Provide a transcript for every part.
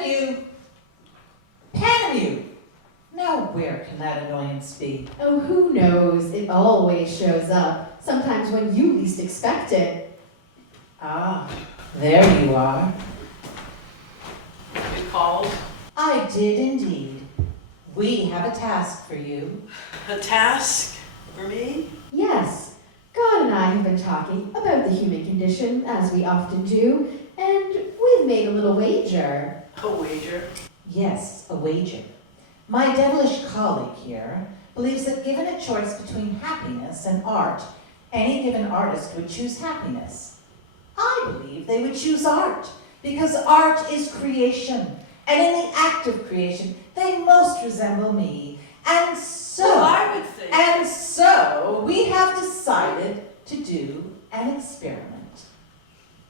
Panamu! Panamu! Now where can that annoyance be? Oh, who knows? It always shows up. Sometimes when you least expect it. Ah, there you are. You called? I did indeed. We have a task for you. A task? For me? Yes, God and I have been talking about the human condition, as we often do, and we've made a little wager. A wager? Yes, a wager. My devilish colleague here believes that given a choice between happiness and art, any given artist would choose happiness. I believe they would choose art, because art is creation, and in the act of creation, they most resemble me. And so, Well, I would think. and so we have decided to do an experiment.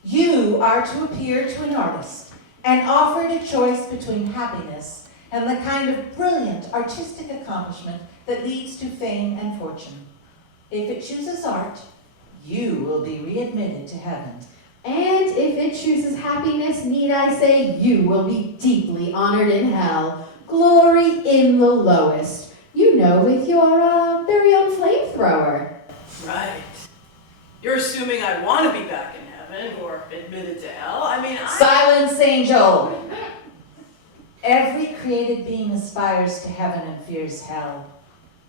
You are to appear to an artist and offer it a choice between happiness and the kind of brilliant artistic accomplishment that leads to fame and fortune. If it chooses art, you will be readmitted to heaven. And if it chooses happiness, need I say, you will be deeply honored in hell. Glory in the lowest. You know, with your very own flamethrower. Right. You're assuming I want to be back in heaven or admitted to hell? I mean, Silence, angel! Every created being aspires to heaven and fears hell.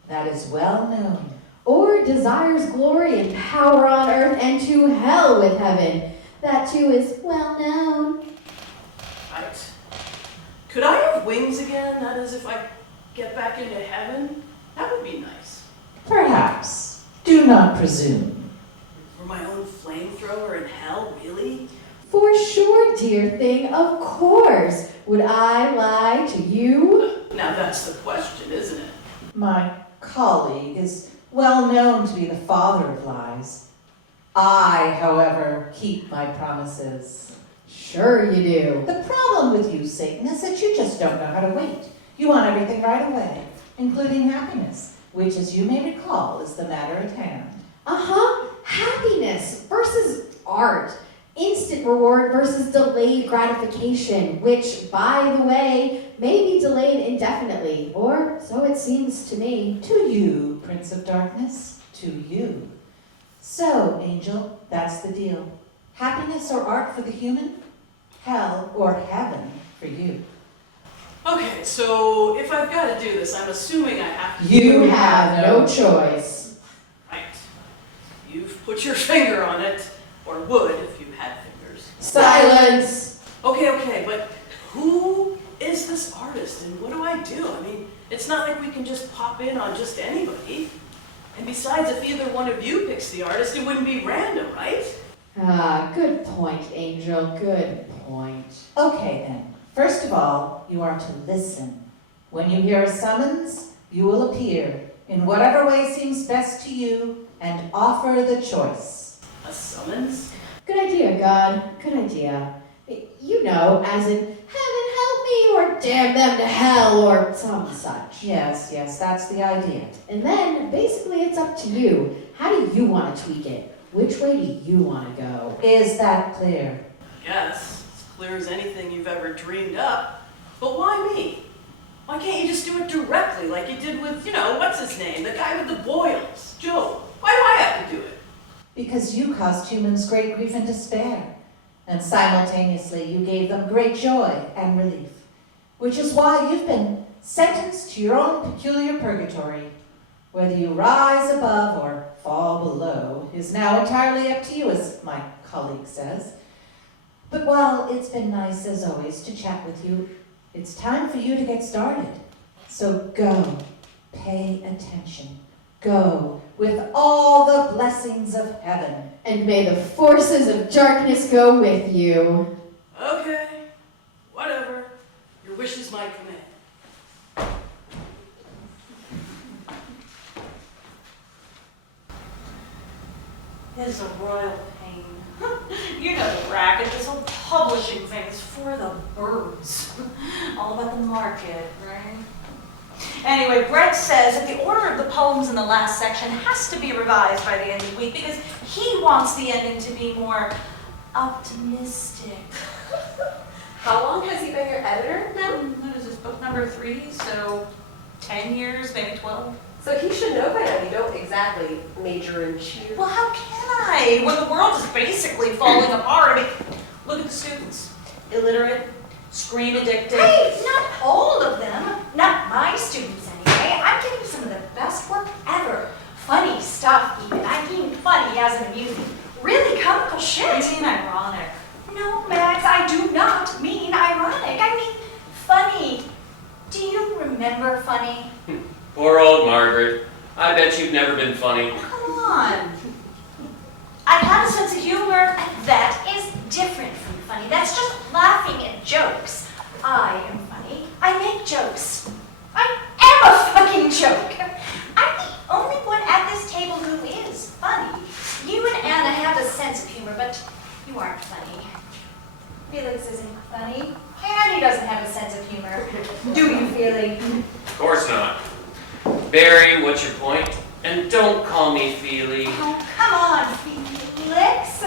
That is well known. Or desires glory and power on earth and to hell with heaven. That too is well known. Right. Could I have wings again? That is, if I get back into heaven? That would be nice. Perhaps. Do not presume. For my own flamethrower in hell, really? For sure, dear thing, of course. Would I lie to you? Now that's the question, isn't it? My colleague is well known to be the father of lies. I, however, keep my promises. Sure you do. The problem with you, Satan, is that you just don't know how to wait. You want everything right away, including happiness, which, as you may recall, is the matter at hand. Uh-huh. Happiness versus art. Instant reward versus delayed gratification, which, by the way, may be delayed indefinitely, or so it seems to me. To you, Prince of Darkness, to you. So, Angel, that's the deal. Happiness or art for the human? Hell or heaven for you. Okay, so if I've got to do this, I'm assuming I have to. You have no choice. Right. You've put your finger on it, or would if you had fingers. Silence! Okay, but who is this artist and what do I do? I mean, it's not like we can just pop in on just anybody. And besides, if either one of you picks the artist, it wouldn't be random, right? Ah, good point, Angel, good point. Okay then, first of all, you are to listen. When you hear a summons, you will appear in whatever way seems best to you and offer the choice. A summons? Good idea, God, good idea. You know, as in, heaven help me, or damn them to hell, or some such. Yes, that's the idea. And then, basically, it's up to you. How do you want to tweak it? Which way do you want to go? Is that clear? Yes, as clear as anything you've ever dreamed up. But why me? Why can't you just do it directly like you did with, what's his name? The guy with the boils, Joe. Why do I have to do it? Because you caused humans great grief and despair, and simultaneously you gave them great joy and relief, which is why you've been sentenced to your own peculiar purgatory. Whether you rise above or fall below is now entirely up to you, as my colleague says. But while it's been nice, as always, to chat with you, it's time for you to get started. So go, pay attention. Go with all the blessings of heaven. And may the forces of darkness go with you. Okay, whatever. Your wish is my command. It is a royal pain. You know the racket, this whole publishing thing is for the birds. All about the market, right? Anyway, Brett says that the order of the poems in the last section has to be revised by the end of the week because he wants the ending to be more optimistic. How long has he been your editor now? What is this, book number 3? So 10 years, maybe 12? So he should know by now you don't exactly major in cheer. Well, how can I? When the world is basically falling apart. I mean, look at the students. Illiterate, screen addicted. Hey, not all of them. Not my students anyway. I'm getting some of the best work ever. Funny stuff even. I mean funny as in amusing. Really comical shit. You mean ironic? No, Max, I do not mean ironic. I mean funny. Do you remember funny? Poor old Margaret. I bet you've never been funny. Come on. I have a sense of humor. That is different from funny. That's just laughing at jokes. I am funny. I make jokes. I am a fucking joke. I'm the only one at this table who is funny. You and Anna have a sense of humor, but you aren't funny. Felix isn't funny, and he doesn't have a sense of humor. Do you, Felix? Of course not. Barry, what's your point? And don't call me Feely. Oh, come on, Felix.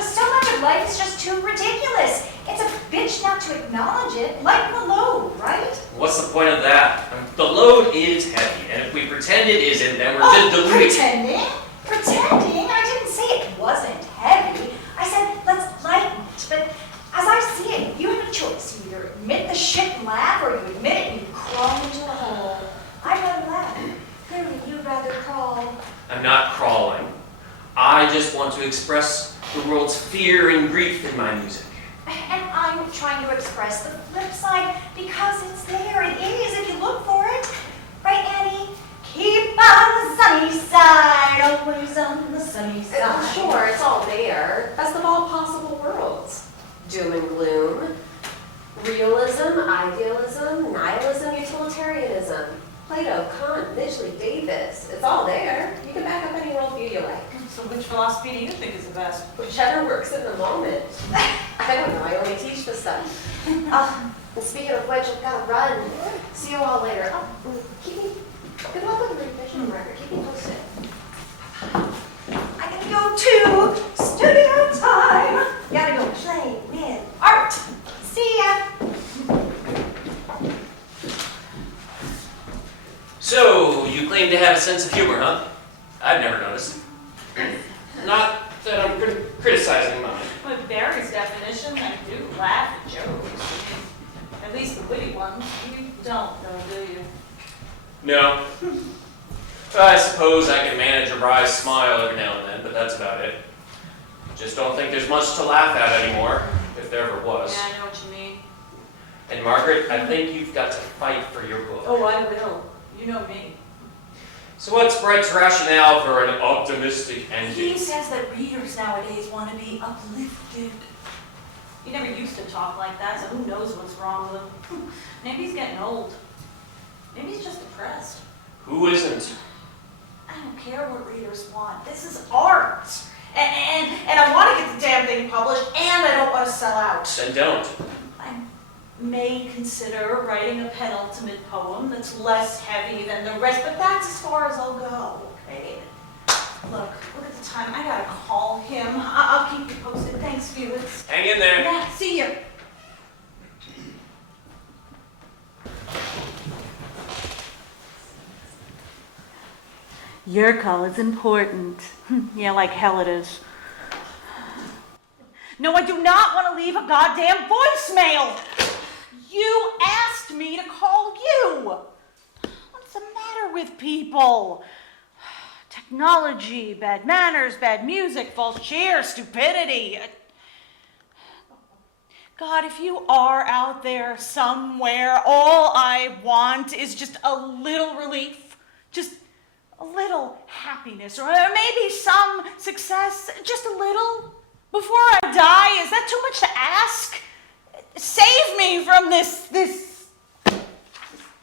So much of life is just too ridiculous. It's a bitch not to acknowledge it, like the load, right? What's the point of that? The load is heavy, and if we pretend it isn't, then we're just diluting. Pretending? Pretending? I didn't say it wasn't heavy. I said, let's lighten it. But as I see it, you have a choice. You either admit the shit and laugh, or you admit it and you crawl into a hole. I'd rather laugh. Clearly, you'd rather crawl. I'm not crawling. I just want to express the world's fear and grief in my music. And I'm trying to express the flip side because it's there. It is if you look for it. Right, Annie? Keep on the sunny side, always on the sunny side. Sure, it's all there. Best of all possible worlds. Doom and gloom. Realism, idealism, nihilism, utilitarianism. Plato, Kant, Nietzsche, Davis. It's all there. You can back up any worldview you like. So which philosophy do you think is the best? Whichever works in the moment. I don't know, I only teach this stuff. And speaking of which, I've got to run. See you all later. Keep me, good luck with the revision, Margaret. Keep me posted. I gotta go to studio time. Gotta go play with art. See ya. So, you claim to have a sense of humor, huh? I've never noticed. Not that I'm criticizing mine. With Barry's definition, I do laugh at jokes. I mean, at least the witty ones. You don't, though, do you? No. I suppose I can manage a wry smile every now and then, but that's about it. Just don't think there's much to laugh at anymore, if there ever was. Yeah, I know what you mean. And Margaret, I think you've got to fight for your book. Oh, I will. You know me. So what's Brett's rationale for an optimistic ending? He says that readers nowadays want to be uplifted. He never used to talk like that, so who knows what's wrong with him. Maybe he's getting old. Maybe he's just depressed. Who isn't? I don't care what readers want. This is art. And I want to get the damn thing published, and I don't want to sell out. Then don't. I may consider writing a penultimate poem that's less heavy than the rest, but that's as far as I'll go, okay? Look at the time. I gotta call him. I'll keep you posted. Thanks, Felix. Hang in there. Yeah, see you. Your call is important. Yeah, like hell it is. No, I do not want to leave a goddamn voicemail. You asked me to call you. What's the matter with people? Technology, bad manners, bad music, false cheer, stupidity. God, if you are out there somewhere, all I want is just a little relief. Just a little happiness, or maybe some success, just a little, before I die. Is that too much to ask? Save me from this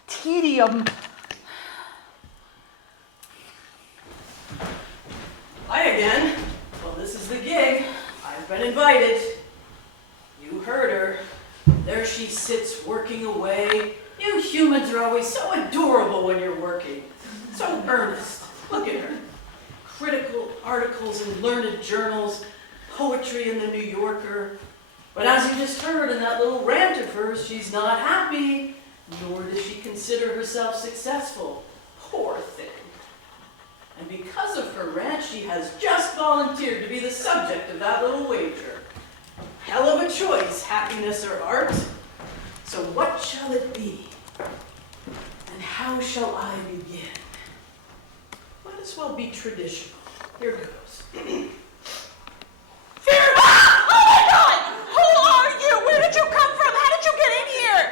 tedium. Hi again. Well, this is the gig. I've been invited. You heard her. There she sits working away. You humans are always so adorable when you're working. So earnest. Look at her. Critical articles in learned journals, poetry in the New Yorker. But as you just heard in that little rant of hers, she's not happy, nor does she consider herself successful. Poor thing. And because of her rant, she has just volunteered to be the subject of that little wager. Hell of a choice, happiness or art. So what shall it be? And how shall I begin? Might as well be traditional. Here goes. Fear not! Oh my God! Who are you? Where did you come from? How did you get in here?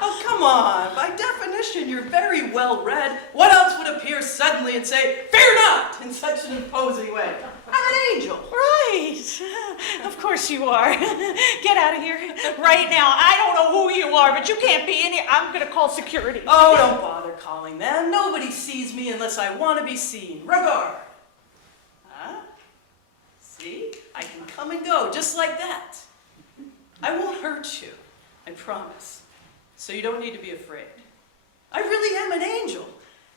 Oh, come on. By definition, you're very well read. What else would appear suddenly and say, fear not, in such an imposing way? I'm an angel. Right. Of course you are. Get out of here right now. I don't know who you are, but you can't be in here. I'm going to call security. Oh, don't bother calling them. Nobody sees me unless I want to be seen. Regard. Huh? See? I can come and go just like that. I won't hurt you. I promise. So you don't need to be afraid. I really am an angel.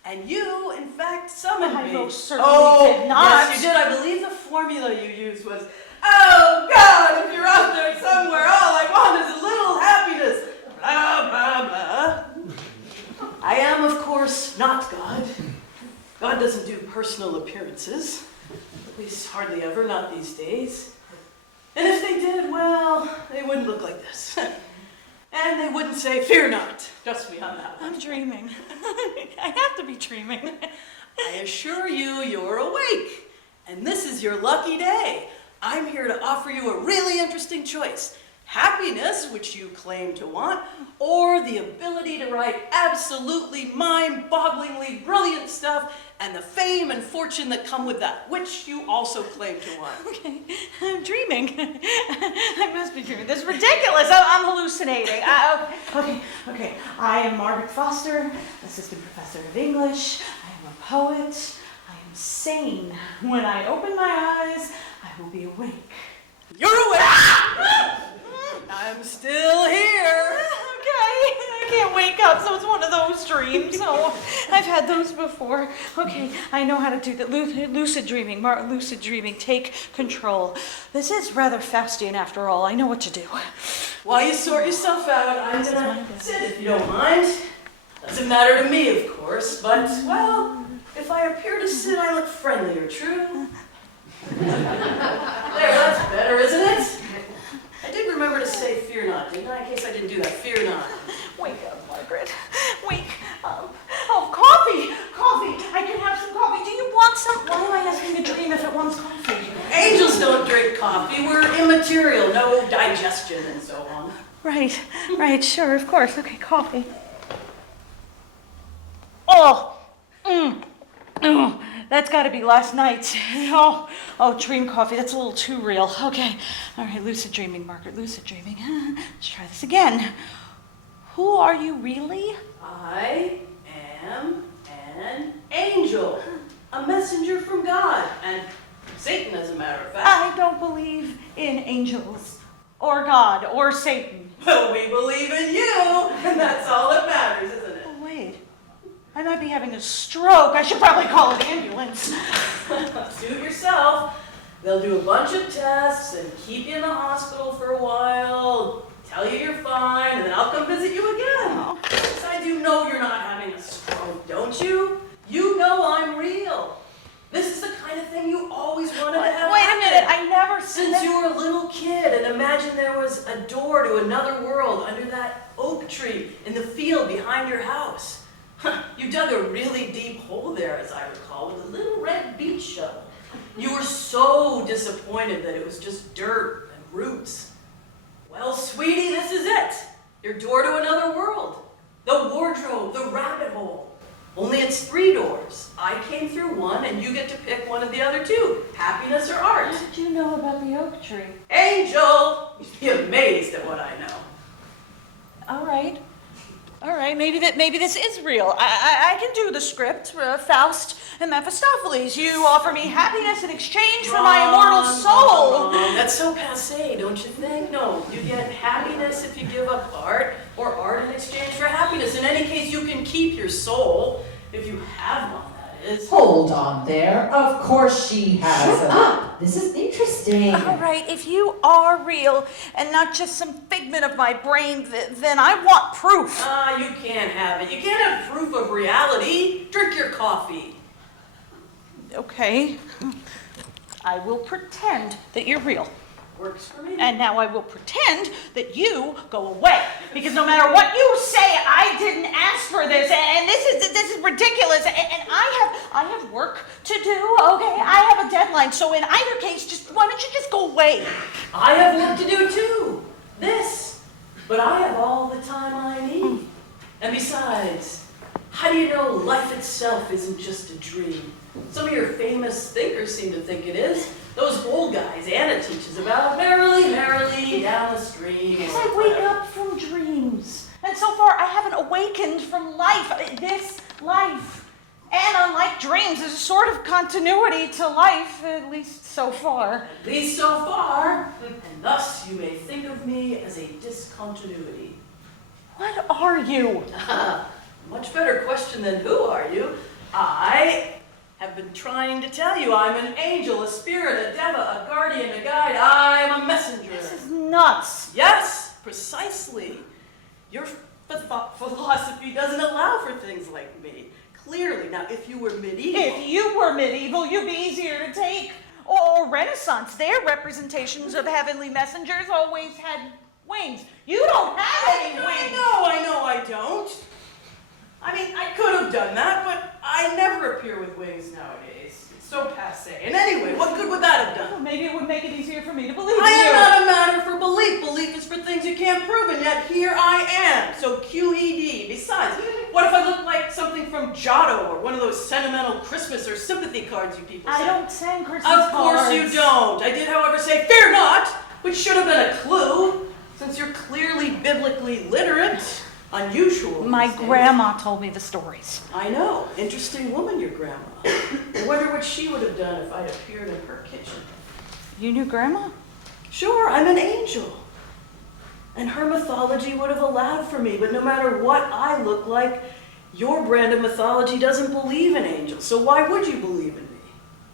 And you, in fact, summoned me. I most certainly did not. Yes, you did. I believe the formula you used was, oh, God, if you're out there somewhere, all I want is a little happiness. Blah, blah, blah. I am, of course, not God. God doesn't do personal appearances. At least hardly ever, not these days. And if they did, well, they wouldn't look like this. And they wouldn't say, fear not. Trust me on that one. I'm dreaming. I have to be dreaming. I assure you, you're awake. And this is your lucky day. I'm here to offer you a really interesting choice. Happiness, which you claim to want, or the ability to write absolutely mind-bogglingly brilliant stuff and the fame and fortune that come with that, which you also claim to want. Okay, I'm dreaming. I must be dreaming. This is ridiculous. I'm hallucinating. Okay. I am Margaret Foster, assistant professor of English. I am a poet. I am sane. When I open my eyes, I will be awake. You're awake! I'm still here. Okay, I can't wake up, so it's one of those dreams. Oh, I've had those before. Okay, I know how to do that. Lucid dreaming, lucid dreaming, take control. This is rather Faustian after all. I know what to do. While you sort yourself out, I'm gonna sit if you don't mind. Doesn't matter to me, of course, but, well, if I appear to sit, I look friendlier, true? There, that's better, isn't it? I did remember to say fear not, didn't I? In case I didn't do that, fear not. Wake up, Margaret. Wake up. Oh, coffee! Coffee! I can have some coffee. Do you want some? Why am I asking a dream if it wants coffee? Angels don't drink coffee. We're immaterial, no digestion and so on. Right, sure, of course. Okay, coffee. Oh! That's got to be last night. Oh, dream coffee. That's a little too real. Okay. All right, lucid dreaming, Margaret. Lucid dreaming. Let's try this again. Who are you really? I am an angel, a messenger from God, and Satan, as a matter of fact. I don't believe in angels, or God, or Satan. Well, we believe in you, and that's all that matters, isn't it? Oh, wait. I might be having a stroke. I should probably call an ambulance. Suit yourself. They'll do a bunch of tests and keep you in the hospital for a while, tell you you're fine, and then I'll come visit you again. Oh. Besides, you know you're not having a stroke, don't you? You know I'm real. This is the kind of thing you always wanted to have Wait a happen. minute, I never Since you were a little kid, and imagine there was a door to another world under that oak tree in the field behind your house. You dug a really deep hole there, as I recall, with a little red beach shovel. You were so disappointed that it was just dirt and roots. Well, sweetie, this is it. Your door to another world. The wardrobe, the rabbit hole. Only it's 3 doors. I came through one, and you get to pick one of the other 2. Happiness or art. What did you know about the oak tree? Angel! You'd be amazed at what I know. All right, maybe this is real. I can do the script, Faust and Mephistopheles. You offer me happiness in exchange for my immortal soul. Wrong. That's so passé, don't you think? No, you get happiness if you give up art, or art in exchange for happiness. In any case, you can keep your soul, if you have one, that is. Hold on there. Of course she has Shut a... up. This is interesting. All right, if you are real and not just some figment of my brain, then I want proof. Ah, you can't have it. You can't have proof of reality. Drink your coffee. Okay. I will pretend that you're real. Works for me. And now I will pretend that you go away. Because no matter what you say, I didn't ask for this, and this is ridiculous. And I have work to do, okay? I have a deadline. So in either case, why don't you just go away? I have work to do too. This. But I have all the time I need. And besides, how do you know life itself isn't just a dream? Some of your famous thinkers seem to think it is. Those old guys Anna teaches about, merrily, merrily down the stream. Because I wake up from dreams. And so far, I haven't awakened from life, this life. And unlike dreams, there's a sort of continuity to life, at least so far. At least so far. And thus you may think of me as a discontinuity. What are you? Much better question than who are you? I have been trying to tell you I'm an angel, a spirit, a deva, a guardian, a guide. I am a messenger. This is nuts. Yes, precisely. Your philosophy doesn't allow for things like me. Clearly. Now, if you were medieval... If you were medieval, you'd be easier to take. Or Renaissance, their representations of heavenly messengers always had wings. You don't have any wings. I know I don't. I mean, I could have done that, but I never appear with wings nowadays. It's so passé. And anyway, what good would that have done? Well, maybe it would make it easier for me to believe I in am you. not a matter for belief. Belief is for things you can't prove, and yet here I am. So QED. Besides, what if I look like something from Giotto or one of those sentimental Christmas or sympathy cards you people I send? don't send Christmas Of cards. course you don't. I did, however, say fear not, which should have been a clue, since you're clearly biblically literate. Unusual. My these days. grandma told me the stories. I know. Interesting woman, your grandma. I wonder what she would have done if I'd appeared in her kitchen. You knew grandma? Sure, I'm an angel. And her mythology would have allowed for me, but no matter what I look like, your brand of mythology doesn't believe in angels, so why would you believe in me?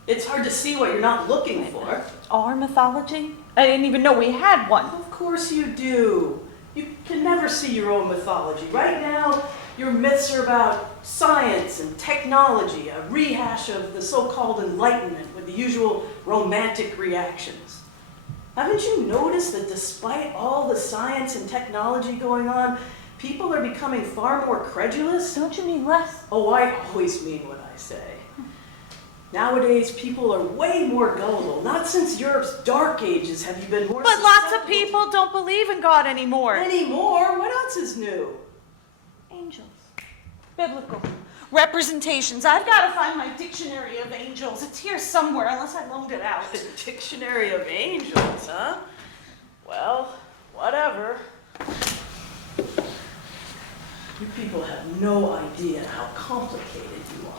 It's hard to see what you're not looking for. Our mythology? I didn't even know we had one. Of course you do. You can never see your own mythology. Right now, your myths are about science and technology, a rehash of the so-called Enlightenment with the usual romantic reactions. Haven't you noticed that despite all the science and technology going on, people are becoming far more credulous? Don't you mean less? Oh, I always mean what I say. Nowadays, people are way more gullible. Not since Europe's Dark Ages have you been more But lots of susceptible people don't believe in God anymore. anymore. What else is new? Angels. Biblical. Representations. I've got to find my dictionary of angels. It's here somewhere, unless I loaned it out. The Dictionary of Angels, huh? Well, whatever. You people have no idea how complicated you are.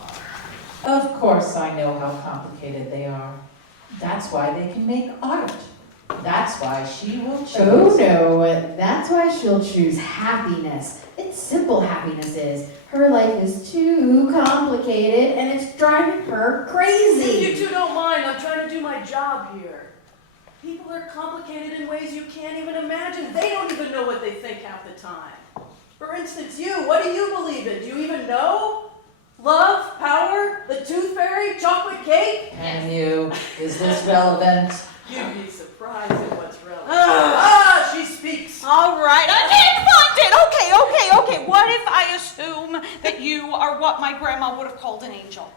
Of course I know how complicated they are. That's why they can make art. That's why she will choose. Oh no, that's why she'll choose happiness. It's simple happiness is. Her life is too complicated and it's driving her If crazy. you two don't mind, I'm trying to do my job here. People are complicated in ways you can't even imagine. They don't even know what they think half the time. For instance, you, what do you believe in? Do you even know? Love, power, the tooth fairy, chocolate cake? And you, is this relevant? You'd be surprised at what's relevant. She speaks. All right, I can't find it. Okay. What if I assume that you are what my grandma would have called an angel?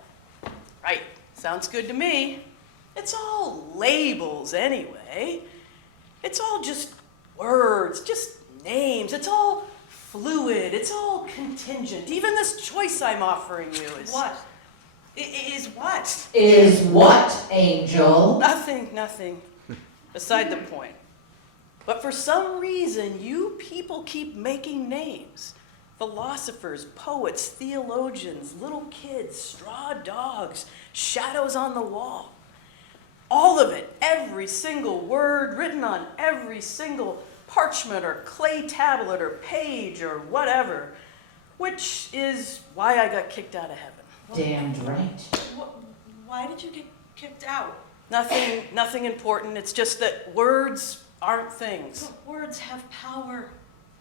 Right, sounds good to me. It's all labels anyway. It's all just words, just names. It's all fluid. It's all contingent. Even this choice I'm offering you is... What? Is what? Is what, Angel? Nothing. Beside the point. But for some reason, you people keep making names. Philosophers, poets, theologians, little kids, straw dogs, shadows on the wall. All of it, every single word written on every single parchment or clay tablet or page or whatever, which is why I got kicked out of heaven. Damned right. Why did you get kicked out? Nothing important. It's just that words aren't things. But words have power.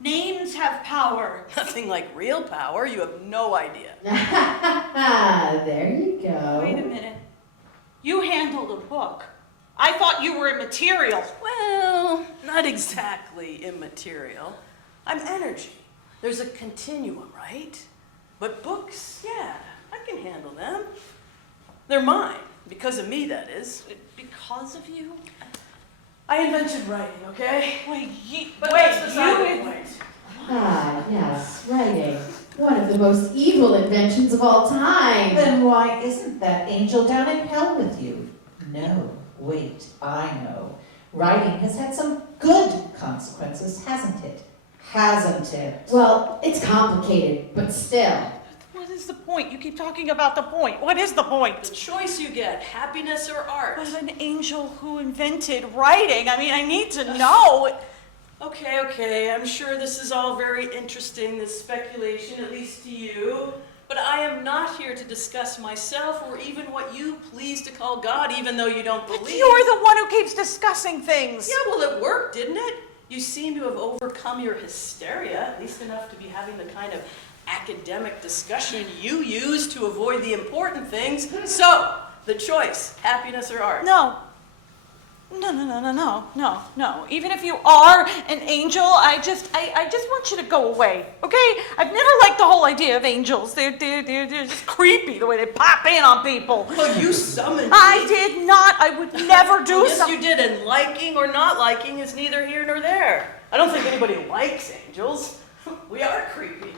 Names have power. Nothing like real power. You have no idea. There you go. Wait a minute. You handled a book. I thought you were immaterial. Well, not exactly immaterial. I'm energy. There's a continuum, right? But books, yeah, I can handle them. They're mine. Because of me, that is. Because of you? I invented writing, okay? But that's beside the point. Ah, yes, writing. One of the most evil inventions of all time. Then why isn't that angel down in hell with you? No, wait, I know. Writing has had some good consequences, hasn't it? Hasn't it? Well, it's complicated, but still. What is the point? You keep talking about the point. What is the point? The choice you get, happiness or art. But an angel who invented writing. I mean, I need to know. Okay, I'm sure this is all very interesting, this speculation, at least to you. But I am not here to discuss myself or even what you please to call God, even though you don't believe. But you're the one who keeps discussing things. Yeah, well, it worked, didn't it? You seem to have overcome your hysteria, at least enough to be having the kind of academic discussion you use to avoid the important things. So, the choice, happiness or art? No. No. Even if you are an angel, I just want you to go away, okay? I've never liked the whole idea of angels. They're just creepy the way they pop in on people. Well, you summoned me. I did not. I would never do Yes, something. you did, and liking or not liking is neither here nor there. I don't think anybody likes angels. We are creepy.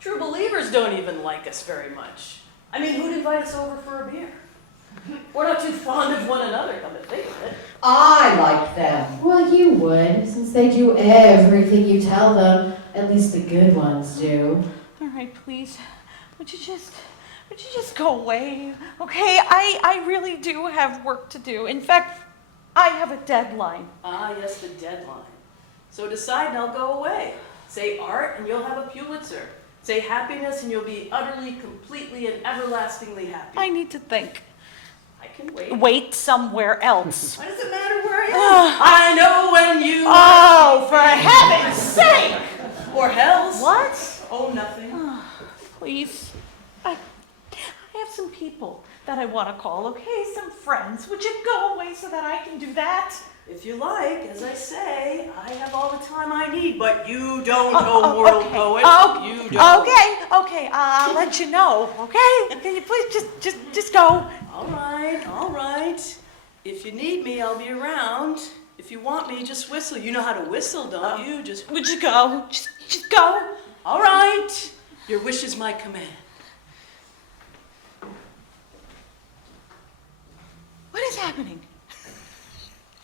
True believers don't even like us very much. I mean, who'd invite us over for a beer? We're not too fond of one another, come to think of it. I like them. Well, you would, since they do everything you tell them. At least the good ones do. All right, please. Would you just go away? Okay, I really do have work to do. In fact, I have a deadline. Ah, yes, the deadline. So decide and I'll go away. Say art and you'll have a Pulitzer. Say happiness and you'll be utterly, completely, and everlastingly happy. I need to think. I can wait. Wait somewhere else. Why does it matter where I am? I know when you... Oh, for heaven's sake! Or hell's. What? Oh, nothing. Please. I have some people that I want to call, okay? Some friends. Would you go away so that I can do that? If you like, as I say, I have all the time I need, but you don't, mortal poet. You don't. Okay, I'll let you know, okay? Can you please just go? All right. If you need me, I'll be around. If you want me, just whistle. You know how to whistle, don't you? Would you go? Just go. All right. Your wish is my command. What is happening?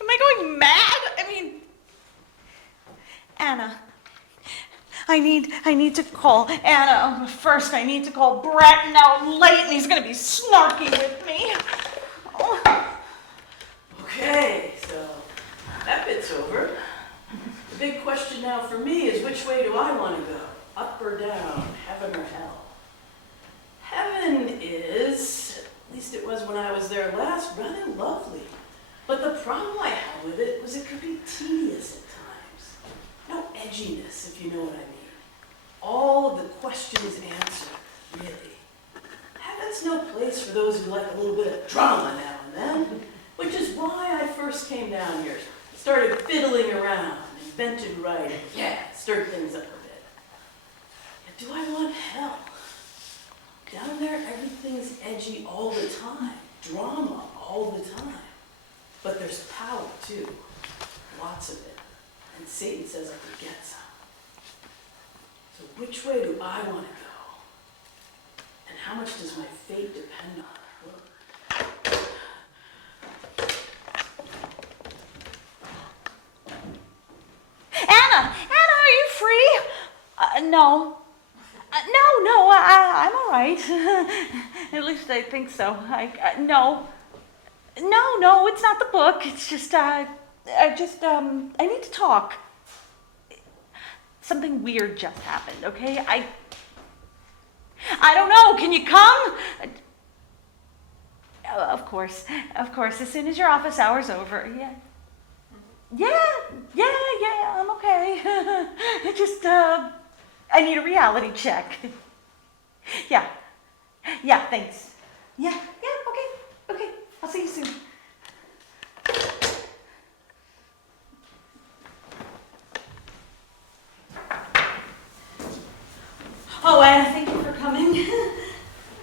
Am I going mad? I mean, Anna. I need to call Anna. First, I need to call Pratt. Now I'm late and he's going to be snarky with me. Oh. Okay, so that bit's over. The big question now for me is which way do I want to go? Up or down? Heaven or hell? Heaven is, at least it was when I was there last, rather lovely. But the problem I had with it was it could be tedious at times. No edginess, if you know what I mean. All of the questions answered, really. Heaven's no place for those who like a little bit of drama now and then, which is why I first came down here. Started fiddling around, invented writing, stirred things up a bit. Yet do I want hell? Down there, everything's edgy all the time, drama all the time. But there's power too, lots of it. And Satan says I could get some. So which way do I want to go? And how much does my fate depend on? Anna, are you free? No. No, I'm all right. At least I think so. No, it's not the book. It's just, I need to talk. I don't know. Can you come? Of course. As soon as your office hour's over. Yeah, I'm okay. Just, I need a reality check. Yeah, thanks. Yeah, okay. I'll see you soon. Oh, Anna, thank you for coming.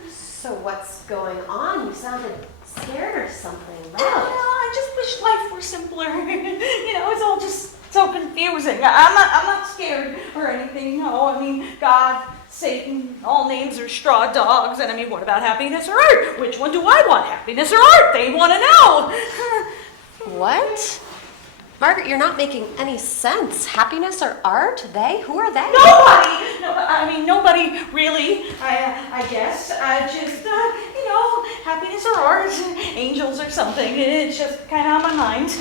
So what's going on? You sounded scared or something. I just wish life were simpler. It's all just so confusing. I'm not scared or anything. No, I mean, God, Satan, all names are straw dogs. And I mean, what about happiness or art? Which one do I want, happiness or art? They want to know. What? Margaret, you're not making any sense. Happiness or art? They? Who are they? Nobody! No, I mean, nobody really, I guess. Just, happiness or art, angels or something. It's just kind of on my mind.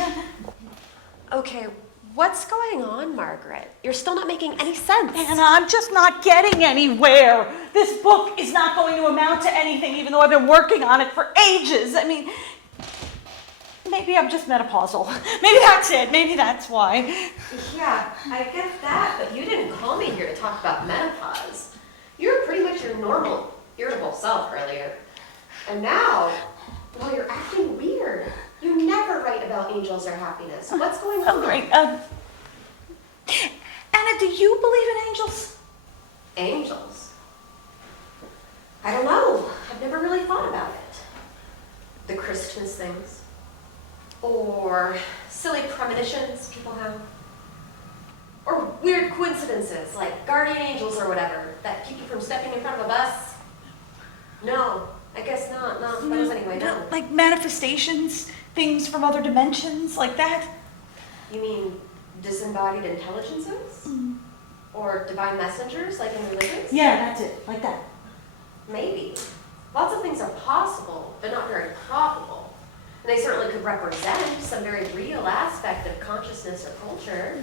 Okay, what's going on, Margaret? You're still not making any sense. And I'm just not getting anywhere. This book is not going to amount to anything, even though I've been working on it for ages. I mean, maybe I'm just menopausal. Maybe that's it. Maybe that's why. Yeah, I get that, but you didn't call me here to talk about menopause. You were pretty much your normal, irritable self earlier. And now, well, you're acting weird. You never write about angels or happiness. What's going on? Oh, great. Anna, do you believe in angels? Angels? I don't know. I've never really thought about it. The Christmas things. Or silly premonitions people have. Or weird coincidences, like guardian angels or whatever, that keep you from stepping in front of a bus. No, I guess not. No, that was anyway, no. Like manifestations, things from other dimensions, like that? You mean disembodied intelligences? Or divine messengers, like in religions? Yeah, that's it, like that. Maybe. Lots of things are possible, but not very probable. And they certainly could represent some very real aspect of consciousness or culture.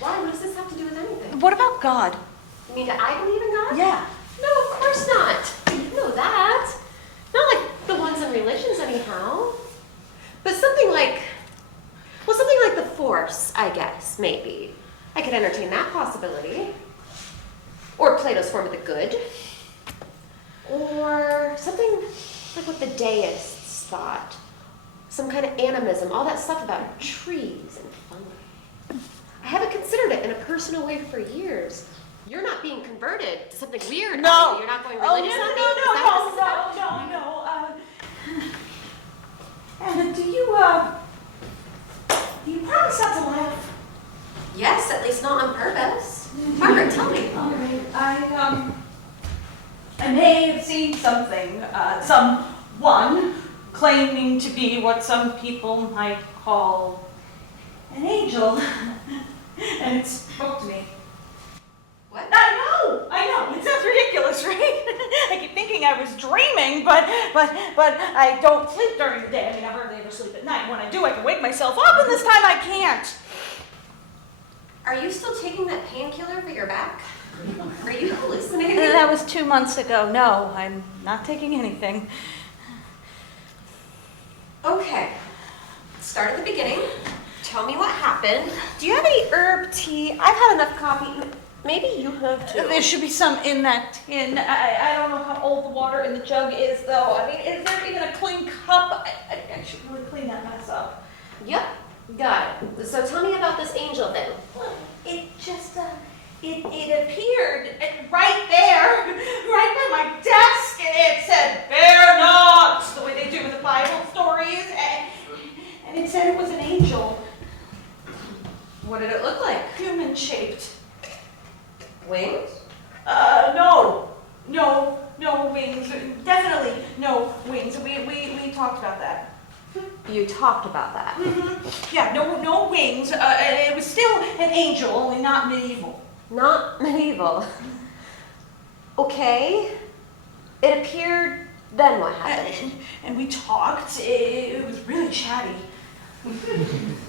Why? What does this have to do with anything? What about God? You mean that I believe in God? Yeah. No, of course not. You know that. Not like the ones in religions anyhow. But something like the Force, I guess, maybe. I could entertain that possibility. Or Plato's form of the good. Or something like what the deists thought. Some kind of animism, all that stuff about trees and fungi. I haven't considered it in a personal way for years. You're not being converted to something weird. No. You're not going religious on me? No. Anna, do you promise not to laugh? Yes, at least not on purpose. Margaret, tell me. All right, I may have seen something, someone claiming to be what some people might call an angel, and it spoke to me. What? I know. It sounds ridiculous, right? I keep thinking I was dreaming, but I don't sleep during the day. I mean, I hardly ever sleep at night. When I do, I can wake myself up, and this time I can't. Are you still taking that painkiller for your back? Are you hallucinating? That was 2 months ago. No, I'm not taking anything. Okay. Start at the beginning. Tell me what happened. Do you have any herb tea? I've had enough coffee. Maybe you have too. There should be some in that tin. I don't know how old the water in the jug is, though. I mean, is there even a clean cup? I should really clean that mess up. Yep. Got it. So tell me about this angel thing. Well, it just, it appeared right there, right by my desk, and it said, "Fear not," the way they do with the Bible stories, and it said it was an angel. What did it look like? Human-shaped. Wings? No wings. Definitely no wings. We talked about that. You talked about that. Mm-hmm. Yeah, no wings. It was still an angel, only not medieval. Not medieval. Okay. It appeared, then what happened? And we talked. It was really chatty.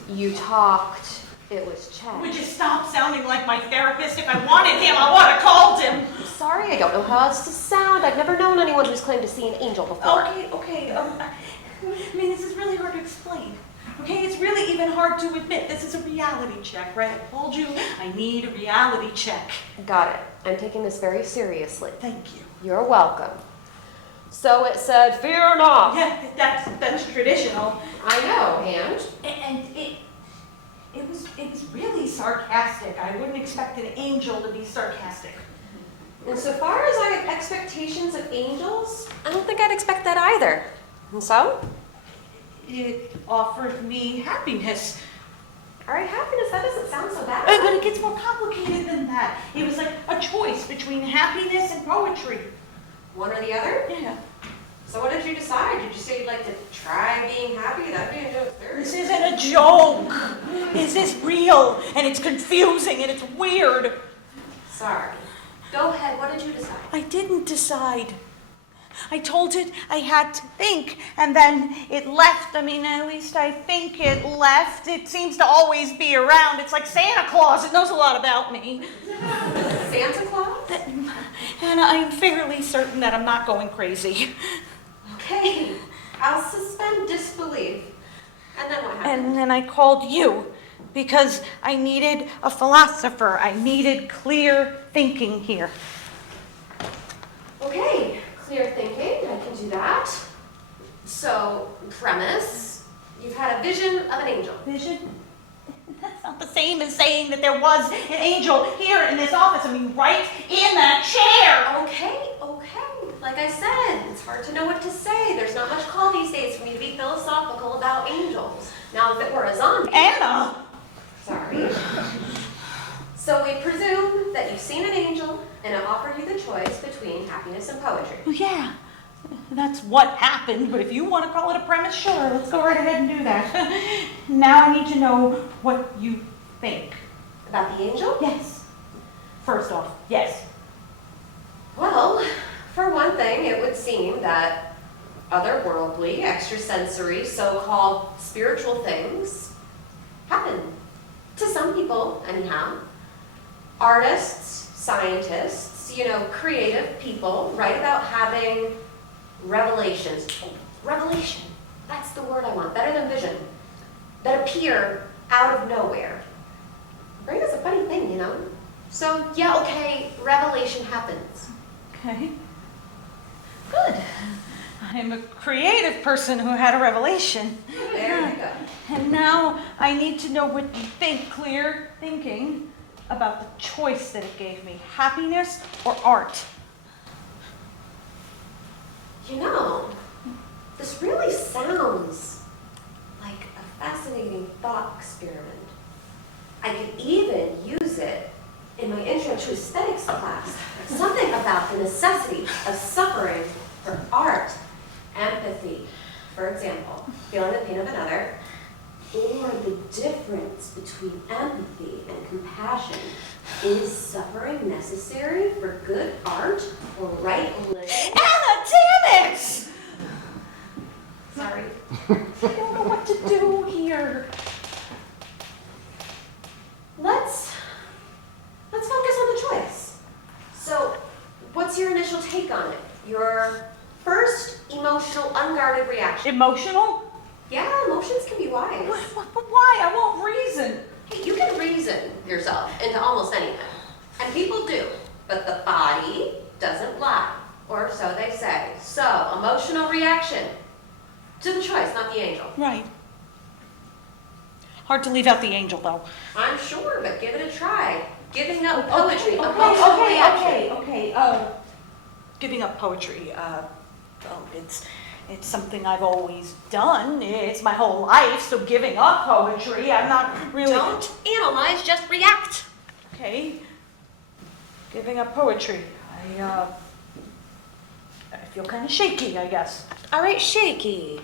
You talked It was Chad. Would you stop sounding like my therapist? If I wanted him, I would have called him. I'm sorry, I don't know how else to sound. I've never known anyone who's claimed to see an angel before. Okay. I mean, this is really hard to explain. Okay, it's really even hard to admit. This is a reality check, right? I told you I need a reality check. Got it. I'm taking this very seriously. Thank you. You're welcome. So it said, fear not. Yeah, that's traditional. I know, and? And it was really sarcastic. I wouldn't expect an angel to be sarcastic. Insofar as I have expectations of angels, I don't think I'd expect that either. And so? It offered me happiness. All right, happiness, that doesn't sound so bad. But it gets more complicated than that. It was like a choice between happiness and poetry. One or the other? Yeah. So what did you decide? Did you say you'd like to try being happy? That'd be a joke. This isn't a joke. Is this real? And it's confusing and it's weird. Sorry. Go ahead, what did you decide? I didn't decide. I told it I had to think, and then it left. I mean, at least I think it left. It seems to always be around. It's like Santa Claus. It knows a lot about me. Santa Claus? And I'm fairly certain that I'm not going crazy. Okay, I'll suspend disbelief. And then what happened? And then I called you because I needed a philosopher. I needed clear thinking here. Okay, clear thinking, I can do that. So, premise, you've had a vision of an angel. Vision? That's not the same as saying that there was an angel here in this office. I mean, right in that chair. Okay. Like I said, it's hard to know what to say. There's not much call these days for me to be philosophical about angels. Now, if it were a zombie... Anna! Sorry. So we presume that you've seen an angel and it offered you the choice between happiness and poetry. Well, yeah, that's what happened, but if you want to call it a premise, sure, let's go right ahead and do that. Now I need to know what you think. About the angel? Yes. First off, yes. Well, for one thing, it would seem that otherworldly, extrasensory, so-called spiritual things happen. To some people, anyhow. Artists, scientists, creative people write about having revelations. Oh, revelation, that's the word I want, better than vision. That appear out of nowhere. Brain is a funny thing, So, yeah, okay, revelation happens. Okay. Good. I'm a creative person who had a revelation. There you go. And now I need to know what you think, clear thinking, about the choice that it gave me, happiness or art. This really sounds like a fascinating thought experiment. I could even use it in my intro to aesthetics class. Something about the necessity of suffering for art. Empathy, for example, feeling the pain of another, or the difference between empathy and compassion. Is suffering necessary for good art or right living? Anna, damn it! Sorry. I don't know what to do here. Let's focus on the choice. So, what's your initial take on it? Your first emotional, unguarded reaction? Emotional? Yeah, emotions can be wise. But why? I won't reason. Hey, you can reason yourself into almost anything. And people do. But the body doesn't lie. Or so they say. So, emotional reaction to the choice, not the angel. Right. Hard to leave out the angel, though. I'm sure, but give it a try. Giving up poetry, emotional reaction. Okay. Giving up poetry. It's something I've always done. It's my whole life, so giving up poetry, I'm not really... Don't analyze, just react. Okay. Giving up poetry. I feel kind of shaky, I guess. All right, shaky.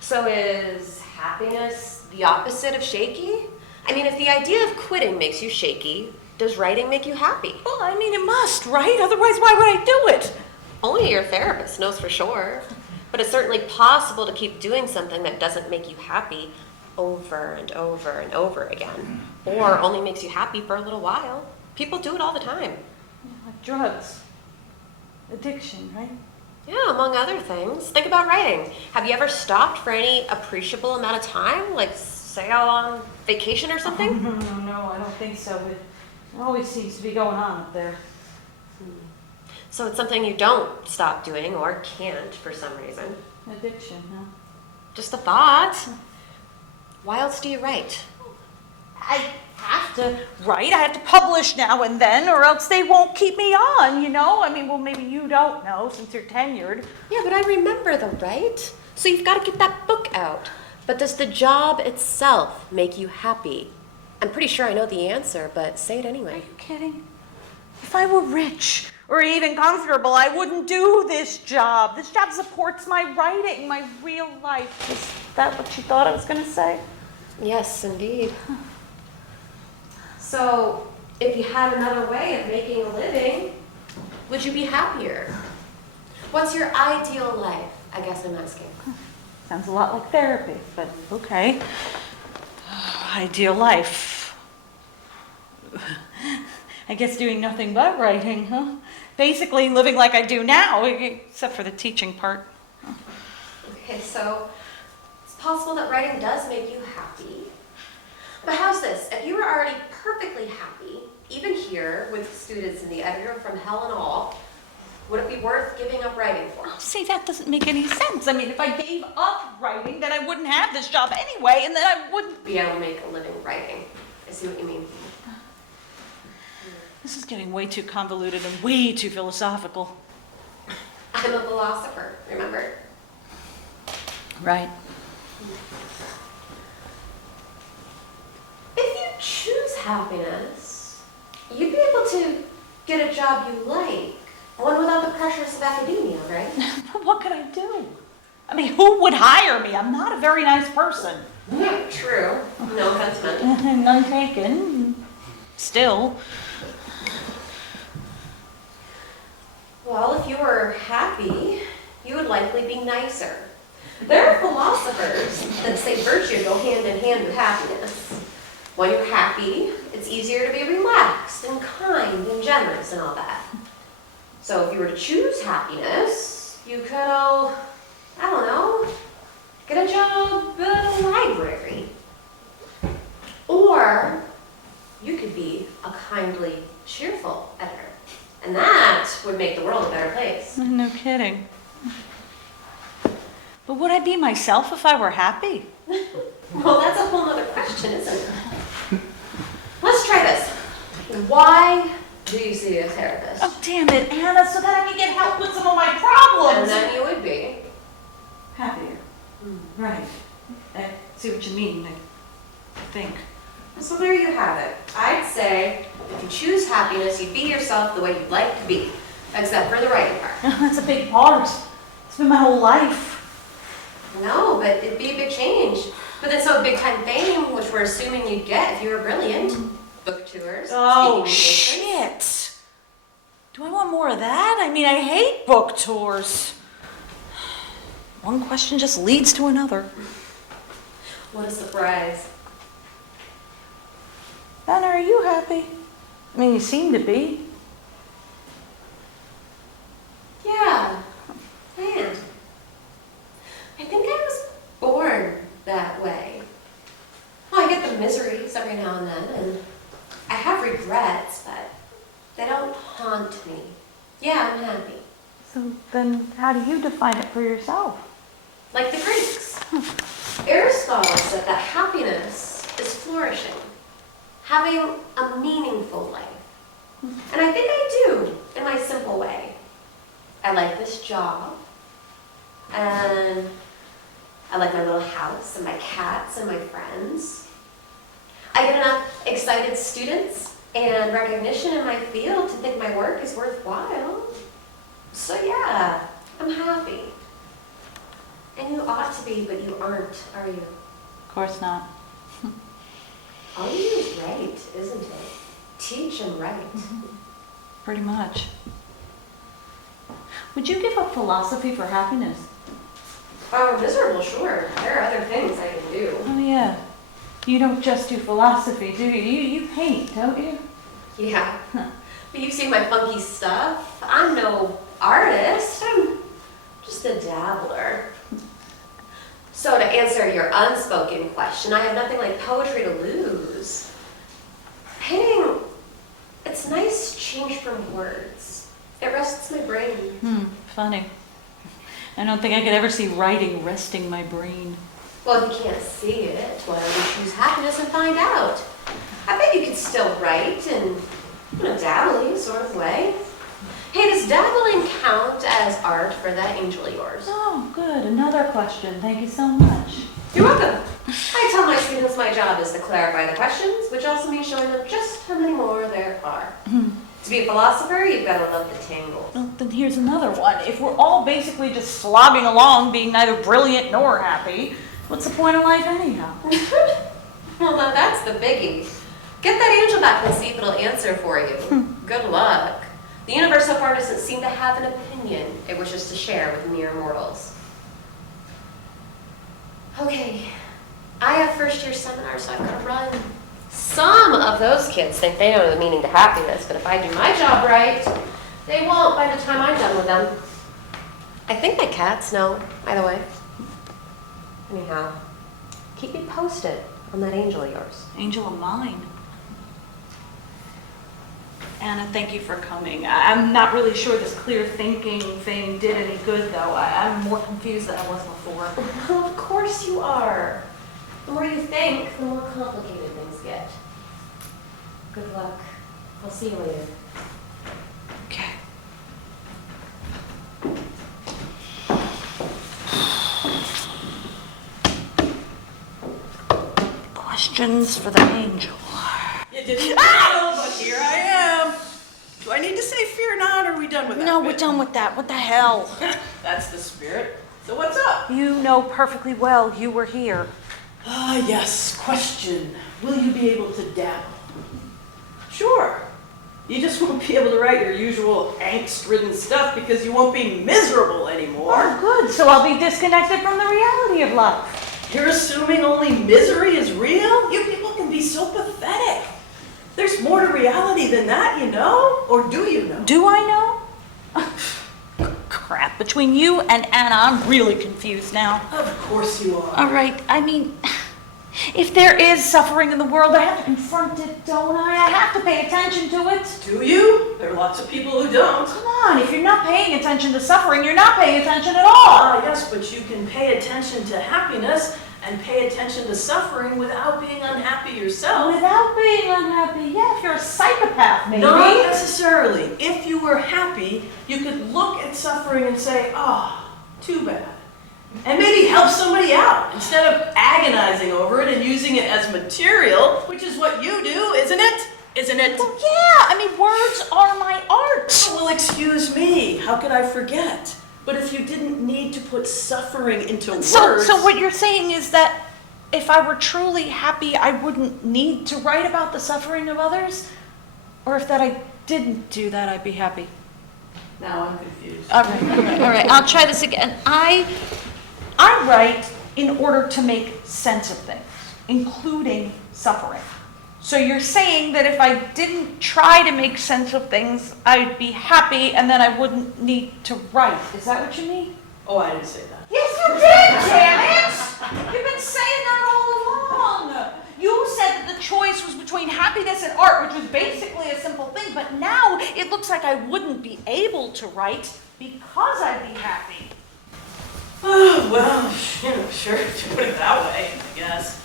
So is happiness the opposite of shaky? I mean, if the idea of quitting makes you shaky, does writing make you happy? Well, I mean, it must, right? Otherwise, why would I do it? Only your therapist knows for sure. But it's certainly possible to keep doing something that doesn't make you happy over and over and over again, or only makes you happy for a little while. People do it all the time. Like drugs. Addiction, right? Yeah, among other things. Think about writing. Have you ever stopped for any appreciable amount of time, like say on vacation or something? No, I don't think so. It always seems to be going on up there. So it's something you don't stop doing or can't for some reason. Addiction, huh? Just a thought. Why else do you write? I have to write. I have to publish now and then, or else they won't keep me on, you know? I mean, well, maybe you don't know since you're tenured. Yeah, but I remember though, right? So you've got to get that book out. But does the job itself make you happy? I'm pretty sure I know the answer, but say it Are anyway. you kidding? If I were rich or even comfortable, I wouldn't do this job. This job supports my writing, my real life. Is that what you thought I was going to say? Yes, indeed. So, if you had another way of making a living, would you be happier? What's your ideal life? I guess I'm asking. Sounds a lot like therapy, but okay. Ideal life. I guess doing nothing but writing, huh? Basically living like I do now, except for the teaching part. Okay, so it's possible that writing does make you happy. But how's this? If you were already perfectly happy, even here with students and the editor from hell and all, would it be worth giving up writing for? Oh, see, that doesn't make any sense. I mean, if I gave up writing, then I wouldn't have this job anyway, and then I wouldn't... Be able to make a living writing. I see what you mean. This is getting way too convoluted and way too philosophical. I'm a philosopher, remember? Right. If you choose happiness, you'd be able to get a job you like. One without the pressures of academia, right? But what could I do? I mean, who would hire me? I'm not a very nice person. Yeah, true. No offense meant. None taken. Still. Well, if you were happy, you would likely be nicer. There are philosophers that say virtue go hand in hand with happiness. When you're happy, it's easier to be relaxed and kind and generous and all that. So if you were to choose happiness, you could, I don't know, get a job at a library. Or you could be a kindly, cheerful editor. And that would make the world a better place. No kidding. But would I be myself if I were happy? Well, that's a whole other question, isn't it? Let's try this. Why do you see a therapist? Oh, damn it, Anna, so that I can get help with some of my And problems. then you would be. Happier. Right. I see what you mean, I think. So there you have it. I'd say if you choose happiness, you'd be yourself the way you'd like to be, except for the writing part. That's a big part. It's been my whole life. No, but it'd be a big change. But then so big time fame, which we're assuming you'd get if you were brilliant. Book tours. Oh, speaking engagements. shit. Do I want more of that? I mean, I hate book tours. One question just leads to another. What a surprise. Anna, are you happy? I mean, you seem to be. Yeah, I am. I think I was born that way. Well, I get the miseries every now and then, and I have regrets, but they don't haunt me. Yeah, I'm happy. So then how do you define it for yourself? Like the Greeks. Aristotle said that happiness is flourishing, having a meaningful life. And I think I do, in my simple way. I like this job, and I like my little house and my cats and my friends. I get enough excited students and recognition in my field to think my work is worthwhile. So yeah, I'm happy. And you ought to be, but you aren't, are you? Of course not. All you do is write, isn't it? Teach and write. Pretty much. Would you give up philosophy for happiness? If I were miserable, sure. There are other things I can do. Oh yeah, You don't just do philosophy, do you? You paint, don't you? Yeah. But you've seen my funky stuff. I'm no artist. I'm just a dabbler. So to answer your unspoken question, I have nothing like poetry to lose. Painting, it's nice change from words. It rests my brain. Funny. I don't think I could ever see writing resting my brain. Well, if you can't see it, why don't you choose happiness and find out? I bet you could still write in a dabbling sort of way. Hey, does dabbling count as art for that angel of yours? Oh, good. Another question. Thank you so much. You're welcome. I tell my students my job is to clarify the questions, which also means showing them just how many more there are. To be a philosopher, you've got to love the tangle. Well, then here's another one. If we're all basically just slogging along, being neither brilliant nor happy, what's the point of life anyhow? Well, now that's the biggie. Get that angel back and see if it'll answer for you. Good luck. The universe so far doesn't seem to have an opinion it wishes to share with mere mortals. Okay, I have first-year seminars, so I've got to run. Some of those kids think they know the meaning to happiness, but if I do my job right, they won't by the time I'm done with them. I think my cats know, by the way. Anyhow, keep me posted on that angel of yours. Angel of mine. Anna, thank you for coming. I'm not really sure this clear thinking thing did any good, though. I'm more confused than I was before. Well, of course you are. The more you think, the more complicated things get. Good luck. I'll see you later. Okay. Questions for the angel. You didn't know, but here I am. Do I need to say fear not, or are we done with that? No, we're bit? done with that. What the hell? That's the spirit. So what's up? You know perfectly well you were here. Ah, yes. Question. Will you be able to dabble? Sure. You just won't be able to write your usual angst-ridden stuff because you won't be miserable anymore. Oh, good. So I'll be disconnected from the reality of life. You're assuming only misery is real? You people can be so pathetic. There's more to reality than that, you know? Or do you know? Do I know? Crap. Between you and Anna, I'm really confused now. Of course you are. All right. I mean, if there is suffering in the world, I have to confront it, don't I? I have to pay attention to it. Do you? There are lots of people who don't. Come on. If you're not paying attention to suffering, you're not paying attention at all. Ah, yes, but you can pay attention to happiness and pay attention to suffering without being unhappy yourself. Without being unhappy, yeah, if you're a psychopath, maybe. Not necessarily. If you were happy, you could look at suffering and say, ah, too bad. And maybe help somebody out instead of agonizing over it and using it as material, which is what you do, isn't it? Isn't it? Well, yeah, I mean, words are my art. Well, excuse me. How could I forget? But if you didn't need to put suffering into words... So what you're saying is that if I were truly happy, I wouldn't need to write about the suffering of others? Or if that I didn't do that, I'd be happy? Now I'm confused. All right, I'll try this again. I write in order to make sense of things, including suffering. So you're saying that if I didn't try to make sense of things, I'd be happy and then I wouldn't need to write. Is that what you mean? Oh, I didn't say that. Yes, you did, damn it! You've been saying that all along. You said that the choice was between happiness and art, which was basically a simple thing, but now it looks like I wouldn't be able to write because I'd be happy. Oh, well, sure, if you put it that way, I guess.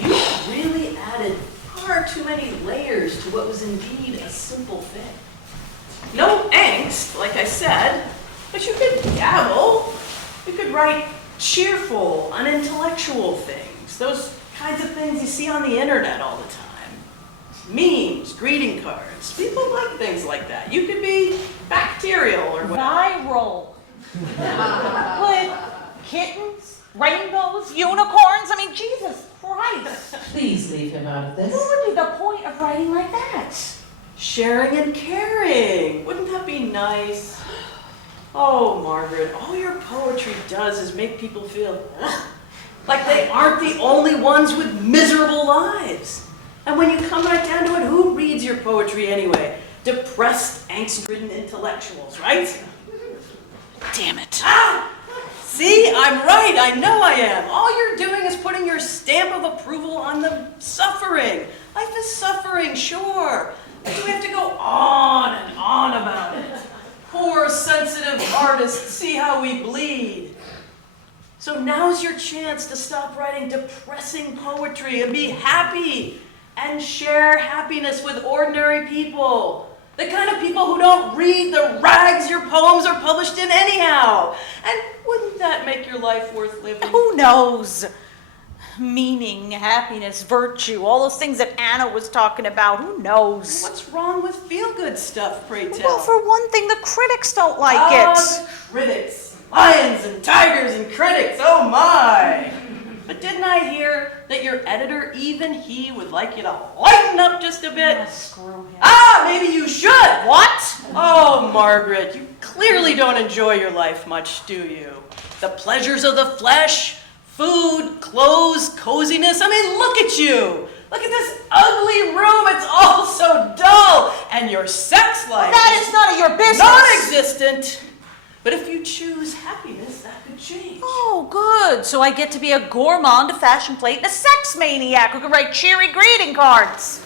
You really added far too many layers to what was indeed a simple thing. No angst, like I said, but you could dabble. You could write cheerful, unintellectual things, those kinds of things you see on the internet all the time. Memes, greeting cards, people like things like that. You could be bacterial or whatever. Viral. With kittens, rainbows, unicorns. I mean, Jesus Christ. Please leave him out of this. What would be the point of writing like that? Sharing and caring. Wouldn't that be nice? Oh, Margaret, all your poetry does is make people feel Like they aren't the only ones with miserable lives. And when you come right down to it, who reads your poetry anyway? Depressed, angst-ridden intellectuals, right? Damn it. Ah! See, I'm right, I know I am. All you're doing is putting your stamp of approval on the suffering. Life is suffering, sure. But do we have to go on and on about it? Poor, sensitive artists, see how we bleed. So now's your chance to stop writing depressing poetry and be happy and share happiness with ordinary people. The kind of people who don't read the rags your poems are published in anyhow. And wouldn't that make your life worth living? Who knows? Meaning, happiness, virtue, all those things that Anna was talking about. Who knows? What's wrong with feel-good stuff, pray tell? Well, for one thing, the critics don't like it. The critics. Lions and tigers and critics, oh my! But didn't I hear that your editor, even he, would like you to lighten up just a bit? Screw him. Ah, maybe you should! What? Oh, Margaret, you clearly don't enjoy your life much, do you? The pleasures of the flesh, food, clothes, coziness. I mean, look at you. Look at this ugly room. It's all so dull. And your sex life That is none of your business. non-existent. But if you choose happiness, that could change. Oh, good. So I get to be a gourmand, a fashion plate, and a sex maniac who can write cheery greeting cards.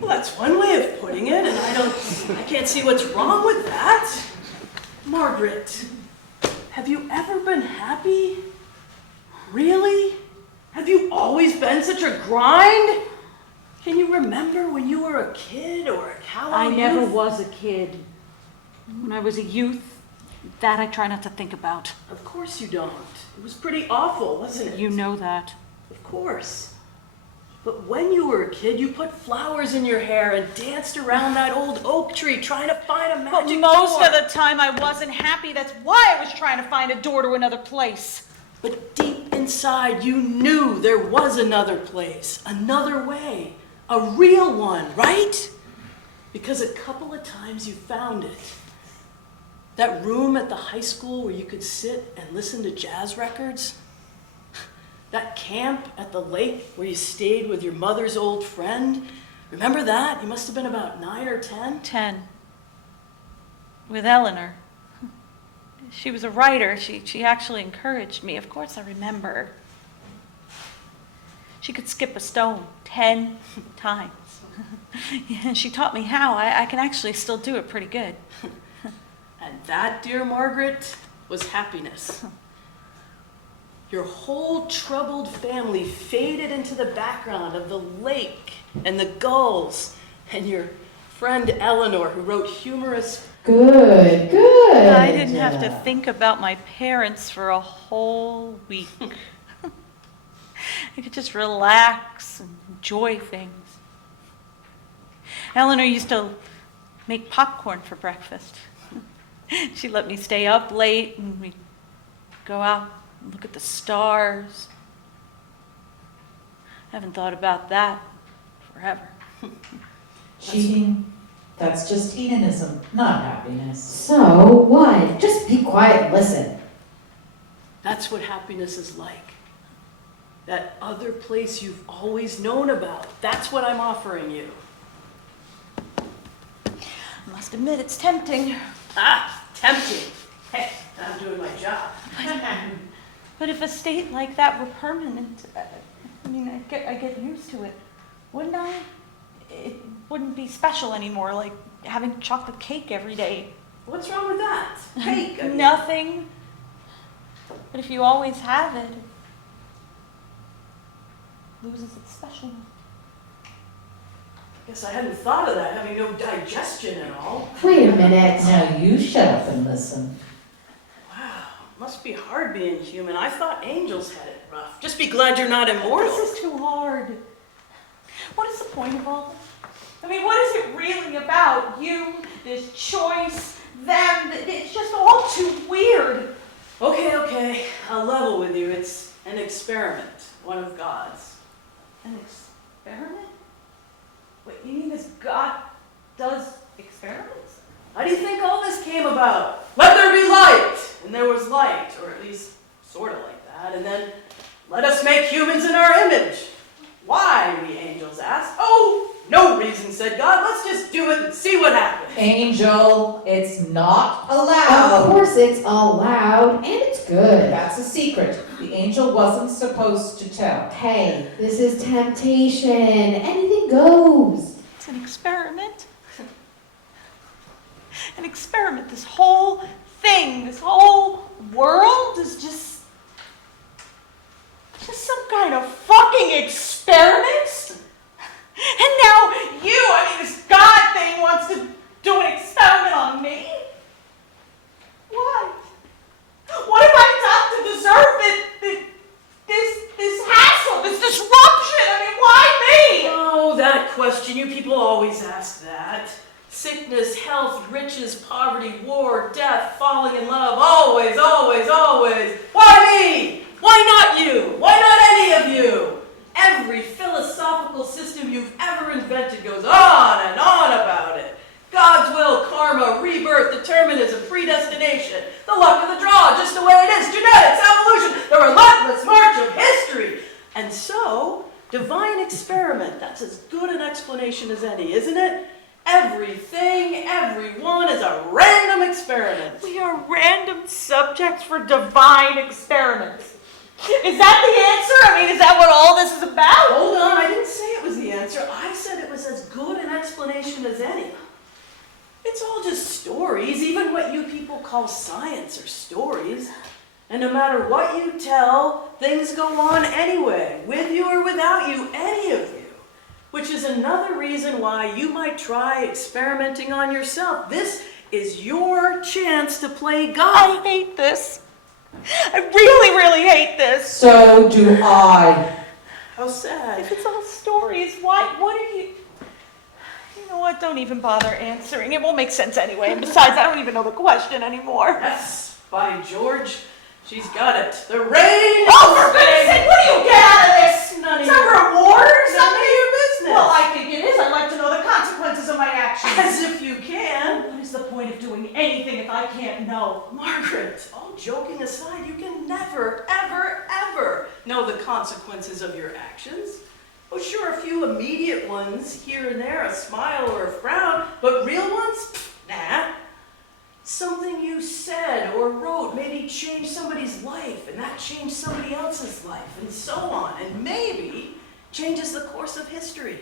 Well, that's one way of putting it, and I can't see what's wrong with that. Margaret, have you ever been happy? Really? Have you always been such a grind? Can you remember when you were a kid or a callow I never youth? was a kid. When I was a youth, that I try not to think about. Of course you don't. It was pretty awful, wasn't it? You know that. Of course. But when you were a kid, you put flowers in your hair and danced around that old oak tree trying to find a But magic most door. of the time I wasn't happy. That's why I was trying to find a door to another place. But deep inside, you knew there was another place, another way, a real one, right? Because a couple of times you found it. That room at the high school where you could sit and listen to jazz records. That camp at the lake where you stayed with your mother's old friend. Remember that? You must have been about 9 or 10. 10. With Eleanor. She was a writer. She actually encouraged me. Of course I remember. She could skip a stone 10 times. Yeah, she taught me how. I can actually still do it pretty good. And that, dear Margaret, was happiness. Your whole troubled family faded into the background of the lake and the gulls and your friend Eleanor, who wrote humorous. Good, good. I didn't have to think about my parents for a whole week. I could just relax and enjoy things. Eleanor used to make popcorn for breakfast. She let me stay up late and we'd go out and look at the stars. I haven't thought about that forever. Cheating, that's just hedonism, not happiness. So what? Just be quiet and listen. That's what happiness is like. That other place you've always known about. That's what I'm offering you. I must admit, it's tempting. Ah, tempting. Hey, I'm doing my job. But if a state like that were permanent, I mean, I get used to it, wouldn't I? It wouldn't be special anymore, like having chocolate cake every day. What's wrong with that? Cake. I mean. Nothing. But if you always have it, it loses its specialness. Guess I hadn't thought of that, having no digestion and all. Wait a minute. Now you shut up and listen. Wow, must be hard being human. I thought angels had it rough. Just be glad you're not immortal. This is too hard. What is the point of all this? I mean, what is it really about? You, this choice, them, it's just all too weird. Okay, I'll level with you. It's an experiment, one of God's. An experiment? Wait, you mean this God does experiments? How do you think all this came about? Let there be light! And there was light, or at least sort of like that. And then Let us make humans in our image. Why, the angels asked. Oh, no reason, said God. Let's just do it and see what happens. Angel, it's not Of allowed. course it's allowed, and it's good. That's a secret. The angel wasn't supposed to tell. Hey, this is temptation. Anything goes. It's an experiment. An experiment. This whole thing, this whole world is just some kind of fucking experiment? And now you, this God thing wants to do an experiment on me? What? What have I done to deserve this hassle, this disruption? Why me? Oh, that question. You people always ask that. Sickness, health, riches, poverty, war, death, falling in love. Always, always, always. Why me? Why not you? Why not any of you? Every philosophical system you've ever invented goes on and on about it. God's will, karma, rebirth, determinism, predestination, the luck of the draw, just the way it is, genetics, evolution, the relentless march of history. And so, divine experiment, that's as good an explanation as any, isn't it? Everything, everyone is a random experiment. We are random subjects for divine experiments. Is that the answer? Is that what all this is about? Hold on, I didn't say it was the answer. I said it was as good an explanation as any. It's all just stories. Even what you people call science are stories. And no matter what you tell, things go on anyway, with you or without you, any of you. Which is another reason why you might try experimenting on yourself. This is your chance to play God. I hate this. I really, really hate this. So do I. How sad. If it's all stories, what are you... You know what, don't even bother answering. It won't make sense anyway. And besides, I don't even know the question anymore. Yes, by George, she's got it. The rain. Oh, for goodness sake, what do you get out of this? None of Is your, that reward or none of something? your business. Well, I think it is. I'd like to know the consequences of my actions. As if you can. What is the point of doing anything if I can't know? Margaret, all joking aside, you can never, ever, ever know the consequences of your actions. Oh, sure, a few immediate ones here and there, a smile or a frown, but real ones? Pfft, nah. Something you said or wrote maybe changed somebody's life, and that changed somebody else's life, and so on, and maybe changes the course of history.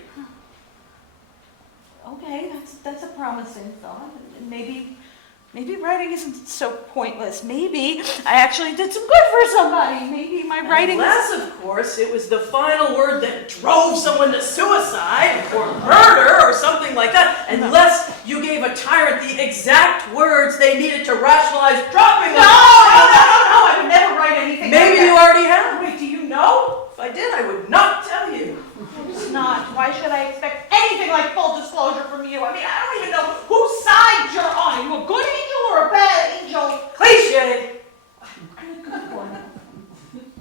Okay, that's a promising thought. Maybe writing isn't so pointless. Maybe I actually did some good for somebody. Maybe my writing Unless, of course, it was the final word that drove someone to suicide or murder or something like that. Unless you gave a tyrant the exact words they needed to rationalize dropping them. No! I would never write anything Maybe like you that. already have. Wait, do you know? If I did, I would not tell you. It's not. Why should I expect anything like full disclosure from you? I don't even know whose side you're on. Are you a good angel or a bad angel? Cliche. I'm a good one.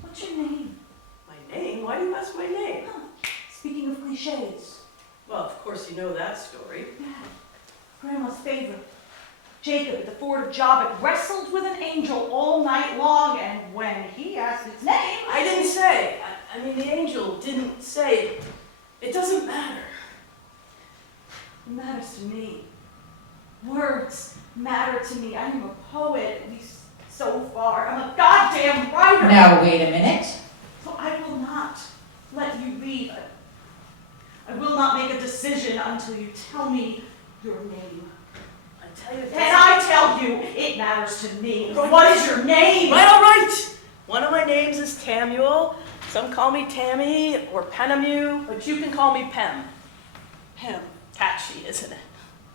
What's your name? My name? Why do you ask my name? Speaking of cliches. Well, of course you know that story. Yeah. Grandma's favorite. Jacob at the ford of Jabbok wrestled with an angel all night long, and when he asked its name... I didn't say. The angel didn't say. It doesn't matter. It matters to me. Words matter to me. I am a poet, at least so far. I'm a goddamn writer. Now wait a minute. So I will not let you leave. I will not make a decision until you tell me your name. I tell you this. And I tell you, it matters to me. What is your name? Right, all right. One of my names is Tamuel. Some call me Tammy or Penamu, but you can call me Pem. Him. Catchy, isn't it?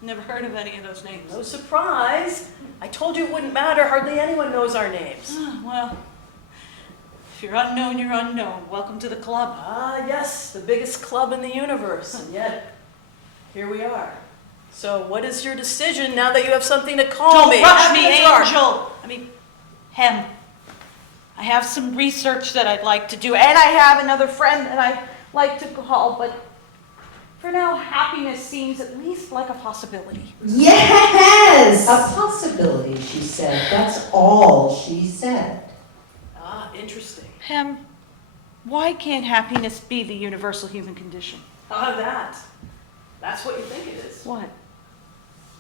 Never heard of any of those names. No surprise. I told you it wouldn't matter. Hardly anyone knows our names. Well, if you're unknown, you're unknown. Welcome to the club. Ah, yes, the biggest club in the universe. And yet, here we are. So what is your decision now that you have something to call me? Don't rush me, After the Angel. Him. I have some research that I'd like to do, and I have another friend that I like to call, but for now, happiness seems at least like a possibility. Yes! A possibility, she said. That's all she said. Ah, interesting. Him. Why can't happiness be the universal human condition? That's what you think it is. What?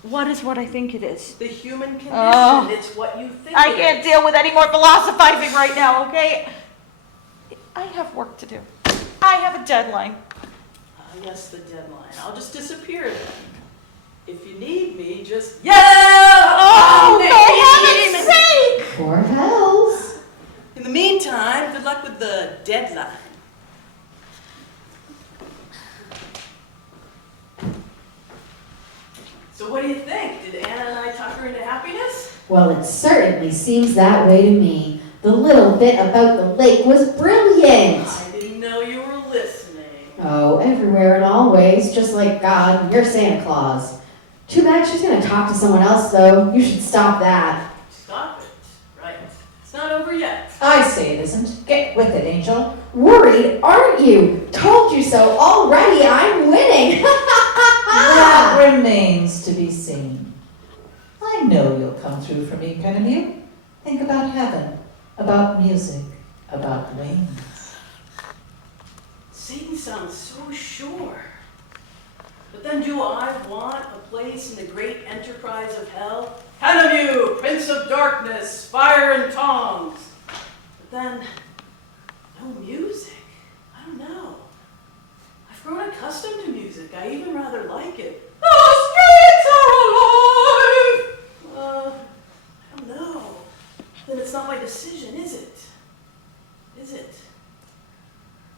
What is what I think it is? The human condition, Oh. it's what you think I it can't is. deal with any more philosophizing right now, okay? I have work to do. I have a deadline. Yes, the deadline. I'll just disappear then. If you need me, just yell! Oh, my for heaven's sake! For hells. In the meantime, good luck with the deadline. So what do you think? Did Anna and I talk her into happiness? Well, it certainly seems that way to me. The little bit about the lake was brilliant. I didn't know you were listening. Oh, everywhere and always, just like God and your Santa Claus. Too bad she's gonna talk to someone else, though. You should stop that. Stop it. Right. It's not over yet. I say it isn't. Get with it, Angel. Worried, aren't you? Told you so already. I'm winning. That remains to be seen. I know you'll come through for me, Penelope. Think about heaven, about music, about wings. Satan sounds so sure. But then do I want a place in the great enterprise of hell? Hanemu, Prince of Darkness, fire and tongs. But then, no music. I don't know. I've grown accustomed to music. I even rather like it. The streets are alive! I don't know. Then it's not my decision, is it? Is it?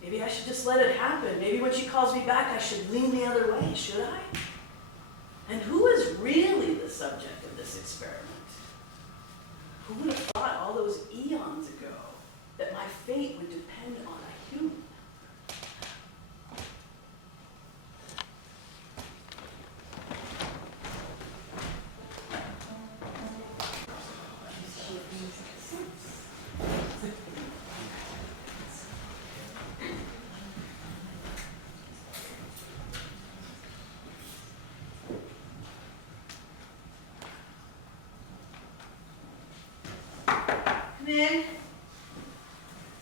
Maybe I should just let it happen. Maybe when she calls me back, I should lean the other way, should I? And who is really the subject of this experiment? Who would have thought all those eons ago that my fate would depend on a human? Come in.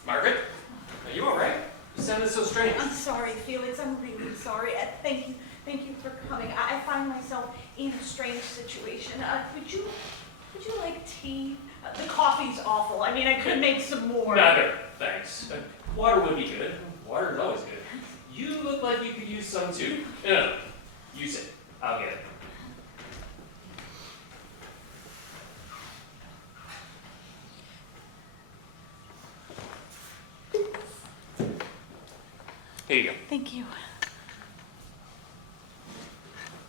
Margaret, are you all right? You sounded so strange. I'm sorry, Felix. I'm really sorry. Thank you for coming. I find myself in a strange situation. Would you like tea? The coffee's awful. I mean, I could make some more. No, thanks. Water would be good. Water is always good. You look like you could use some too. No, you sit. I'll get it. Here you go. Thank you.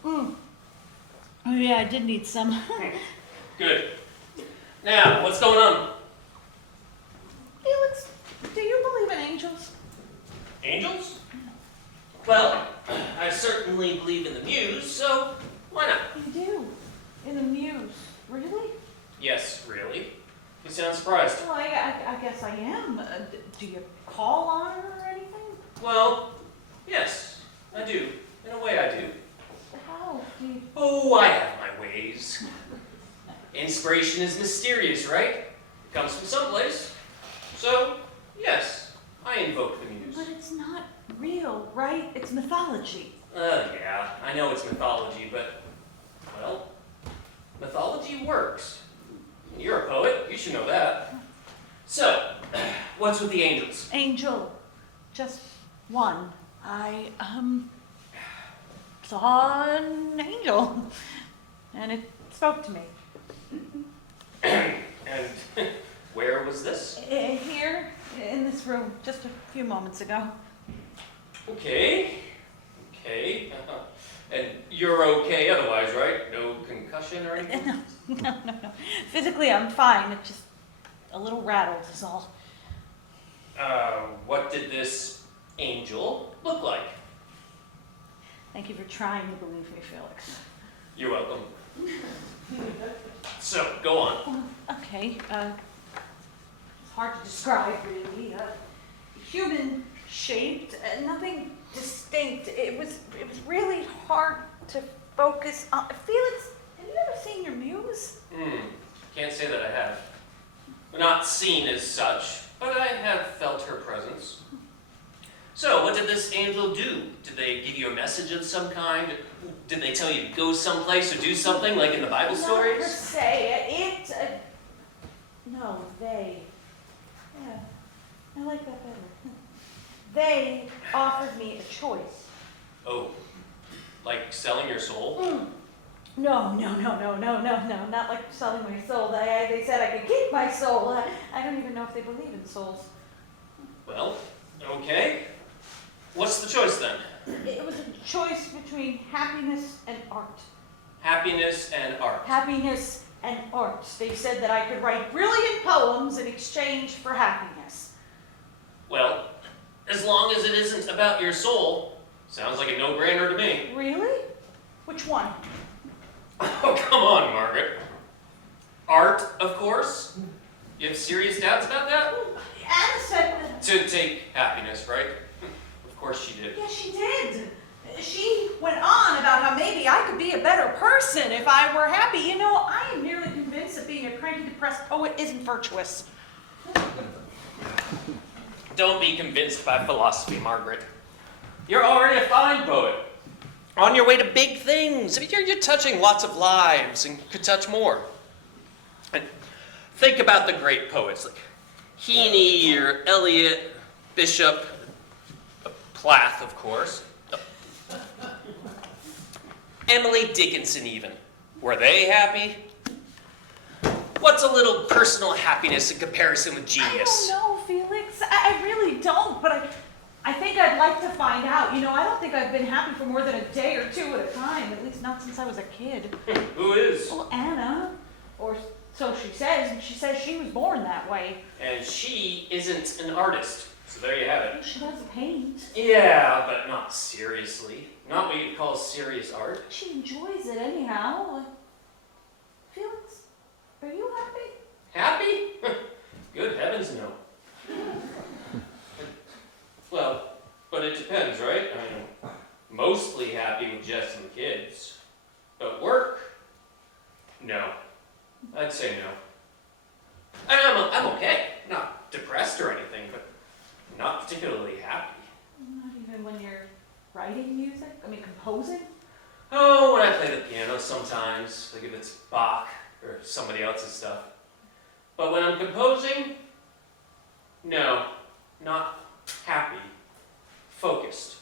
Oh yeah, I did need some. Good. Now, what's going on? Felix, do you believe in angels? Angels? Well, I certainly believe in the muse, so why not? You do? In the muse? Really? Yes, really? You sound surprised. Well, I guess I am. Do you call on her or anything? Well, yes, I do. In a way, I do. How do you... Oh, I have my ways. Inspiration is mysterious, right? It comes from someplace. So, yes, I invoke the muse. But it's not real, right? It's mythology. Yeah, I know it's mythology, but, well, mythology works. You're a poet, you should know that. So, what's with the angels? Angel. Just one. I, saw an angel. And it spoke to me. And where was this? Here, in this room, just a few moments ago. Okay. And you're okay otherwise, right? No concussion or anything? No. Physically, I'm fine. It's just a little rattled is all. What did this angel look like? Thank you for trying to believe me, Felix. You're welcome. So, go on. Well, okay, it's hard to describe, really. Human-shaped, nothing distinct. It was really hard to focus on. Felix, have you ever seen your muse? Can't say that I have. Not seen as such. but I have felt her presence. So, what did this angel do? Did they give you a message of some kind? Did they tell you to go someplace or do something like in the Bible Not per stories? se. No, they. Yeah, I like that better. They offered me a choice. Oh, like selling your soul? No, not like selling my soul. They said I could keep my soul. I don't even know if they believe in souls. Well, okay. What's the choice then? It was a choice between happiness and art. Happiness and art. Happiness and art. They said that I could write brilliant poems in exchange for happiness. Well, as long as it isn't about your soul, sounds like a no-brainer to me. Really? Which one? Oh, come on, Margaret. Art, of course. You have serious doubts about that? Anna said that. To take happiness, right? Of course she did. Yeah, she did. She went on about how maybe I could be a better person if I were happy. You know, I am nearly convinced that being a cranky, depressed poet isn't virtuous. Don't be convinced by philosophy, Margaret. You're already a fine poet. On your way to big things. I mean, you're touching lots of lives and could touch more. And think about the great poets like Heaney or Eliot, Bishop, Plath, of course. Emily Dickinson, even. Were they happy? What's a little personal happiness in comparison with genius? I don't know, Felix. I really don't, but I think I'd like to find out. You know, I don't think I've been happy for more than a day or two at a time, at least not since I was a kid. Who is? Well, Anna, or so she says, and she says she was born that way. And she isn't an artist, so there you have it. She does paint. Yeah, but not seriously. Not what you'd call serious art. She enjoys it anyhow. Felix, are you happy? Happy? Good heavens, no. Well, but it depends, right? I mean, mostly happy with Jess and the kids. But work? No. I'd say no. I'm okay. Not depressed or anything, but not particularly happy. Not even when you're writing music? I mean, composing? Oh, when I play the piano sometimes, like if it's Bach or somebody else's stuff. But when I'm composing, no, not happy, focused.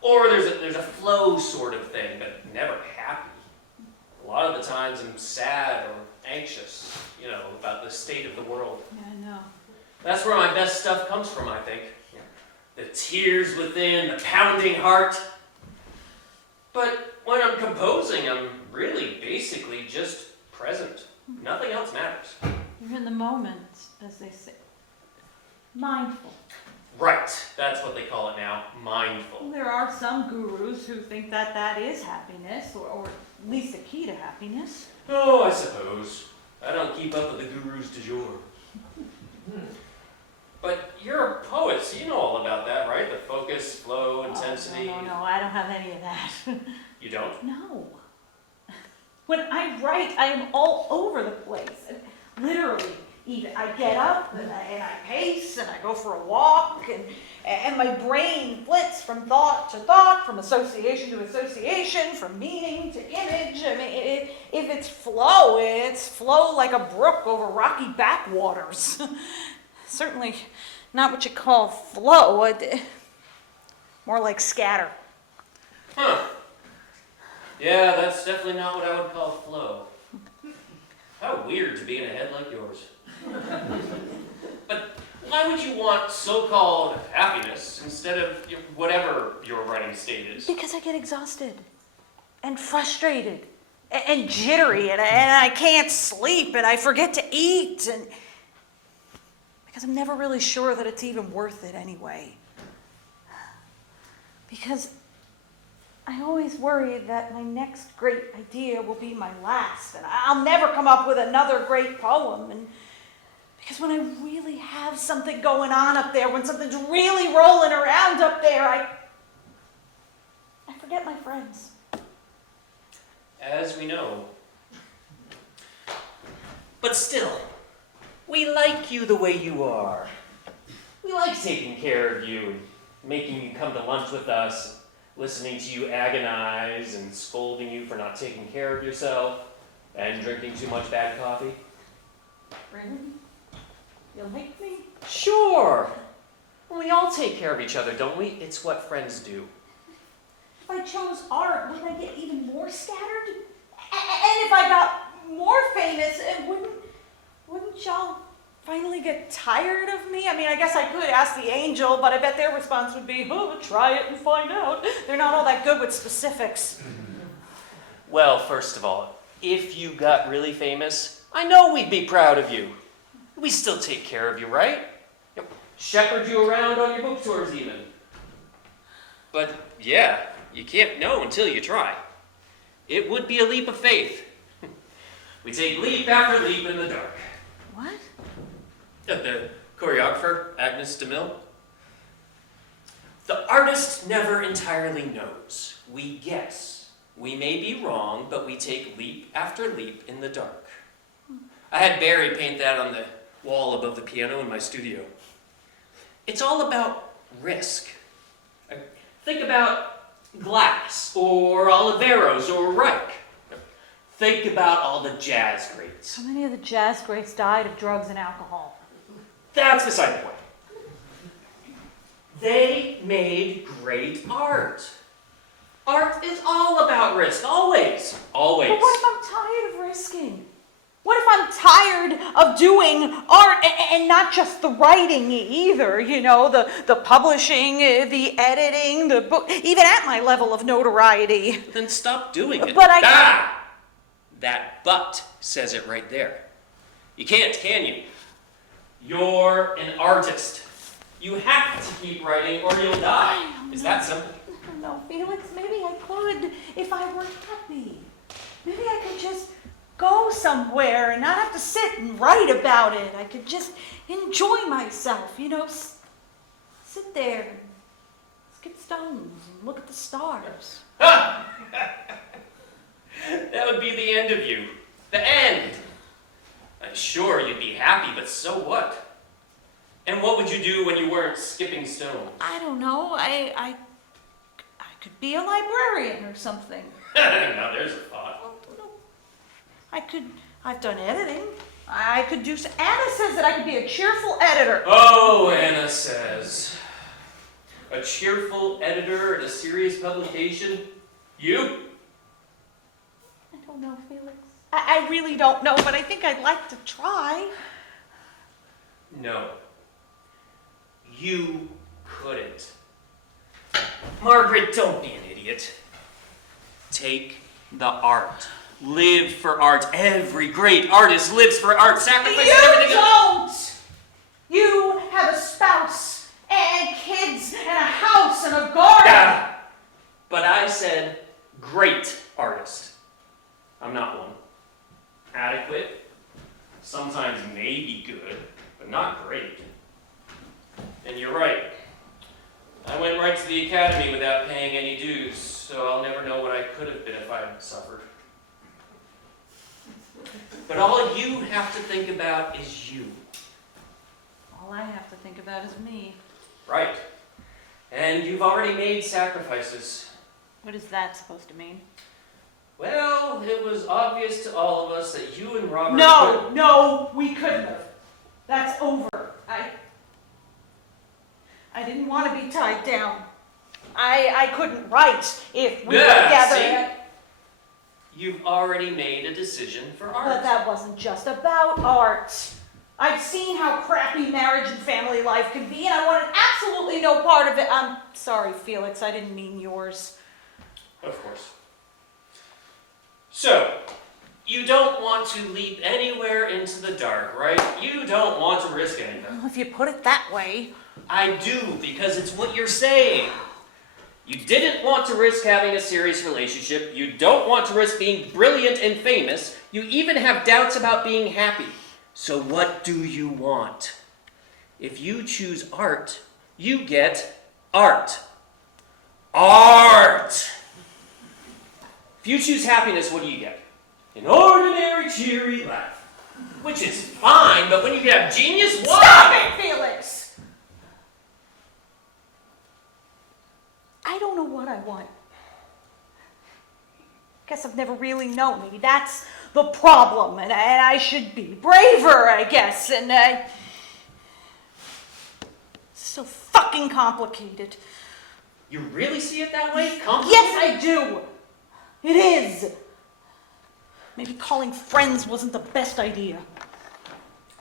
Or there's a flow sort of thing, but never happy. A lot of the times I'm sad or anxious, you know, about the state of the world. Yeah, I know. That's where my best stuff comes from, I think. The tears within, the pounding heart. But when I'm composing, I'm really basically just present. Nothing else matters. You're in the moment, as they say. Mindful. Right, that's what they call it now, mindful. There are some gurus who think that that is happiness, or at least the key to happiness. Oh, I suppose. I don't keep up with the gurus du jour. But you're a poet, so you know all about that, right? The focus, flow, intensity. Oh, no, I don't have any of that. You don't? No. When I write, I am all over the place. Literally, even I get up and I pace and I go for a walk and my brain flits from thought to thought, from association to association, from meaning to image. I mean, if it's flow like a brook over rocky backwaters. Certainly not what you call flow, more like scatter. Huh. Yeah, that's definitely not what I would call flow. How weird to be in a head like yours. But why would you want so-called happiness instead of whatever your writing state is? Because I get exhausted and frustrated and jittery and I can't sleep and I forget to eat and because I'm never really sure that it's even worth it anyway. Because I always worry that my next great idea will be my last and I'll never come up with another great poem. And because when I really have something going on up there, when something's really rolling around up there, I forget my friends. As we know. But still, we like you the way you are. We like taking care of you and making you come to lunch with us, listening to you agonize and scolding you for not taking care of yourself and drinking too much bad coffee. Really? You like me? Sure. We all take care of each other, don't we? It's what friends do. If I chose art, wouldn't I get even more scattered? And if I got more famous, wouldn't y'all finally get tired of me? I mean, I guess I could ask the angel, but I bet their response would be, oh, try it and find out. They're not all that good with specifics. Well, first of all, if you got really famous, I know we'd be proud of you. We still take care of you, right? Shepherd you around on your book tours even. But yeah, you can't know until you try. It would be a leap of faith. We take leap after leap in the dark. What? The choreographer, Agnes DeMille. The artist never entirely knows. We guess. We may be wrong, but we take leap after leap in the dark. I had Barry paint that on the wall above the piano in my studio. It's all about risk. Think about Glass, or Oliveros, or Reich. Think about all the jazz greats. How many of the jazz greats died of drugs and alcohol? That's beside the point. They made great art. Art is all about risk, always, always. But what if I'm tired of risking? What if I'm tired of doing art and not just the writing either? You know, the publishing, the editing, the book, even at my level of notoriety. Then stop doing it. But That but says it right there. You can't, can you? You're an artist. You have to keep writing or you'll die. Is that simple? I don't know, Felix. Maybe I could if I were happy. Maybe I could just go somewhere and not have to sit and write about it. I could just enjoy myself, you know, sit there and skip stones and look at the stars. That would be the end of you. The end. I'm sure you'd be happy, but so what? And what would you do when you weren't skipping stones? I don't know. I could be a librarian or something. Now there's a thought. I've done editing. I could do, Anna says that I could be a cheerful editor. Oh, Anna says. A cheerful editor at a serious publication? You? I don't know, Felix. I really don't know, but I think I'd like to try. No. You couldn't. Margaret, don't be an idiot. Take the art. Live for art. Every great artist lives for art, sacrificing everything else. Don't! You have a spouse and kids and a house and a garden. Yeah. But I said great artist. I'm not one. Adequate. Sometimes maybe good, but not great. And you're right. I went right to the academy without paying any dues, so I'll never know what I could have been if I hadn't suffered. But all you have to think about is you. All I have to think about is me. Right. And you've already made sacrifices. What is that supposed to mean? Well, it was obvious to all of us that you and Robert No, we couldn't have. That's over. I didn't want to be tied down. I couldn't write if we were together. See? You've already made a decision for art. But that wasn't just about art. I've seen how crappy marriage and family life can be, and I wanted absolutely no part of it. I'm sorry, Felix, I didn't mean yours. Of course. So, you don't want to leap anywhere into the dark, right? You don't want to risk anything. Well, if you put it that way. I do, because it's what you're saying. You didn't want to risk having a serious relationship. You don't want to risk being brilliant and famous. You even have doubts about being happy. So what do you want? If you choose art, you get art. Art! If you choose happiness, what do you get? An ordinary, cheery life. Which is fine, but when you have genius, what? Stop it, Felix! Guess I've never really known. Maybe that's the problem, and I should be braver, I guess, and it's so fucking complicated. You really see it that way? Complicated? Yes, I do. It is. Maybe calling friends wasn't the best idea.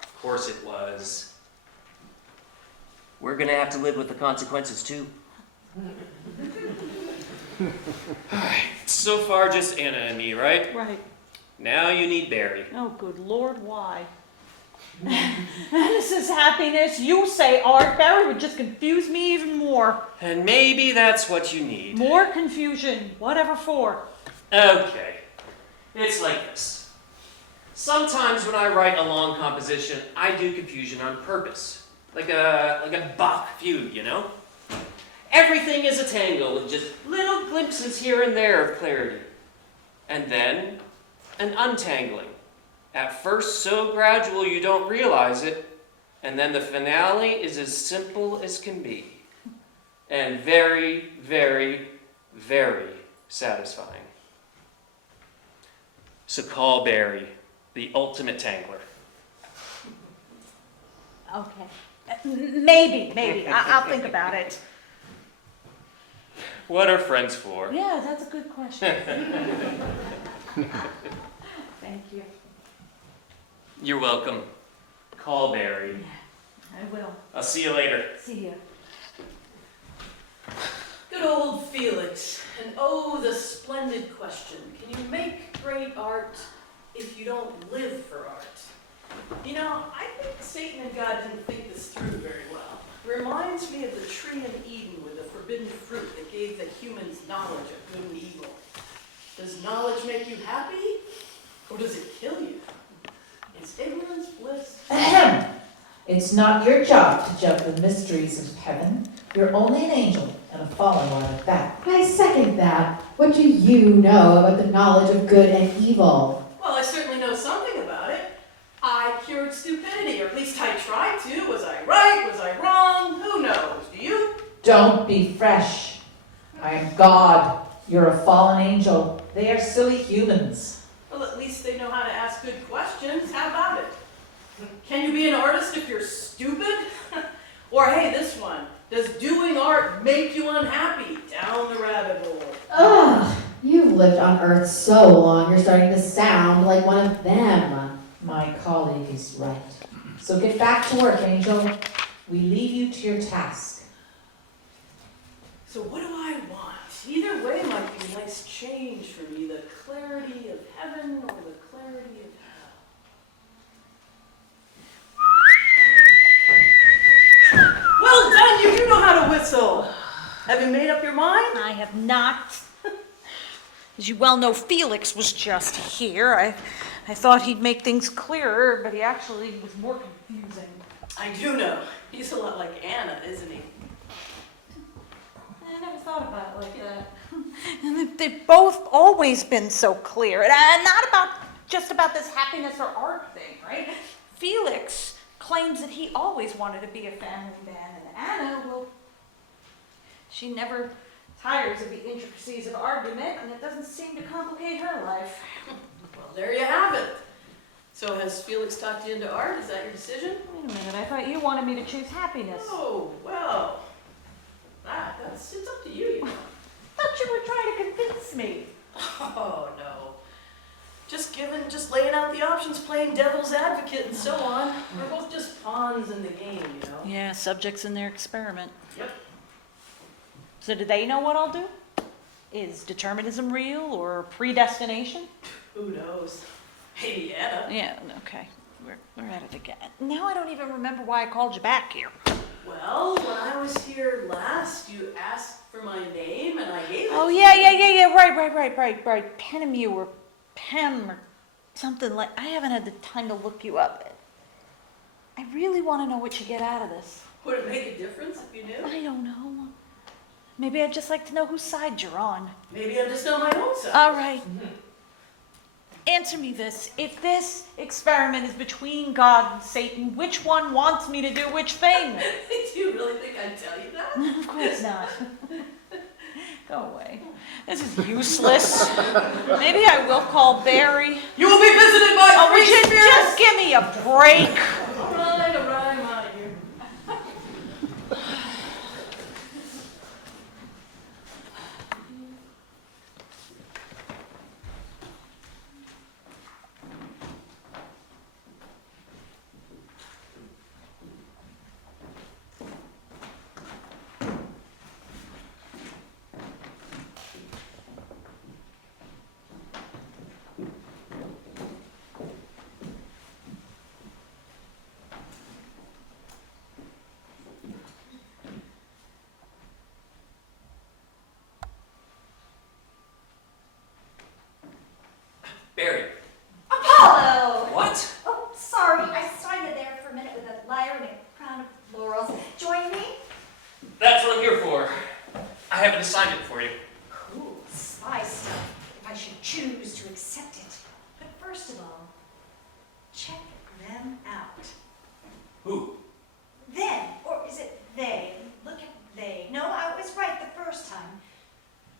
Of course it was. We're gonna have to live with the consequences too. So far, just Anna and me, right? Right. Now you need Barry. Oh, good Lord, why? This is happiness. You say art. Barry would just confuse me even more. And maybe that's what you need. More confusion. Whatever for. Okay. It's like this. Sometimes when I write a long composition, I do confusion on purpose. Like a Bach fugue, you know? Everything is a tangle with just little glimpses here and there of clarity. And then, an untangling. At first so gradual you don't realize it, and then the finale is as simple as can be. And very, very, very satisfying. So call Barry the ultimate tangler. Okay. Maybe. I'll think about it. What are friends for? Yeah, that's a good question. Thank you. You're welcome. Call Barry. I will. I'll see you later. See you. Good old Felix. And oh, the splendid question. Can you make great art if you don't live for art? You know, I think Satan and God didn't think this through very well. It reminds me of the tree in Eden with the forbidden fruit that gave the humans knowledge of good and evil. Does knowledge make you happy, or does it kill you? Is ignorance bliss? Ahem. It's not your job to judge the mysteries of heaven. You're only an angel, and a fallen one at that. I second that. What do you know about the knowledge of good and evil? Well, I certainly know something about it. I cured stupidity, or at least I tried to. Was I right? Was I wrong? Who knows? Do you? Don't be fresh. I am God. You're a fallen angel. They are silly humans. Well, at least they know how to ask good questions. How about it? Can you be an artist if you're stupid? Or hey, this one. Does doing art make you unhappy? Down the rabbit hole. Ugh, you've lived on Earth so long, you're starting to sound like one of them. My colleague is right. So get back to work, Angel. We leave you to your task. So what do I want? Either way might be a nice change for me. The clarity of heaven or the clarity of hell. Well done, you do know how to whistle. Have you made up your mind? I have not. As you well know, Felix was just here. I thought he'd make things clearer, but he actually was more confusing. I do know. He's a lot like Anna, isn't he? I never thought about it like that. And they've both always been so clear. And not just about this happiness or art thing, right? Felix claims that he always wanted to be a family man, and Anna, well, she never tires of the intricacies of argument, and it doesn't seem to complicate her life. Well, there you have it. So has Felix talked you into art? Is that your decision? Wait a minute, I thought you wanted me to choose happiness. Oh, well. It's up to you, you know. I thought you were trying to convince me. Oh, no. Just laying out the options, playing devil's advocate and so on. We're both just pawns in the game, you know? Yeah, subjects in their experiment. Yep. So do they know what I'll do? Is determinism real or predestination? Who knows? Maybe Anna. Yeah, okay. We're at it again. Now I don't even remember why I called you back here. Well, when I was here last, you asked for my name and I gave it Oh, to yeah. you. Right. Penemew or Pem or something like. I haven't had the time to look you up. I really want to know what you get out of this. Would it make a difference if you knew? I don't know. Maybe I'd just like to know whose side you're on. Maybe I'm just on my own side. All right. Answer me this. If this experiment is between God and Satan, which one wants me to do which thing? Do you really think I'd tell you that? Of course not. Go away. This is useless. Maybe I will call Barry. You will be visited by Oh, would free you spirits! just give me a break? All right, I'm out of here. Barry. Apollo! What? Oh, sorry, I saw you there for a minute with a lyre and a crown of laurels. Join me? That's what I'm here for. I have an assignment for you. Cool, spy stuff, if I should choose to accept it. But first of all, check them out. Who? Them, or is it they? Look at they. No, I was right the first time.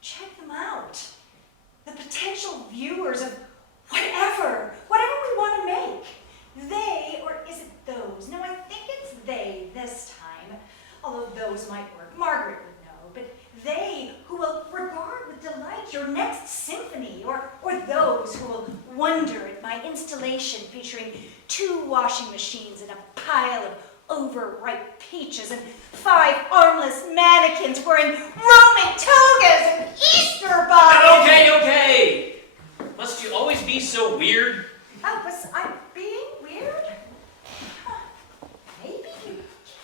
Check them out. The potential viewers of whatever we want to make. They, or is it those? No, I think it's they this time. Although those might work. Margaret would know. But they who will regard with delight your next symphony, or those who will wonder at my installation featuring 2 washing machines and a pile of overripe peaches and 5 armless mannequins wearing Roman togas and Easter bunnies. Okay. Must you always be so weird? Oh, was I being weird? Huh. Maybe you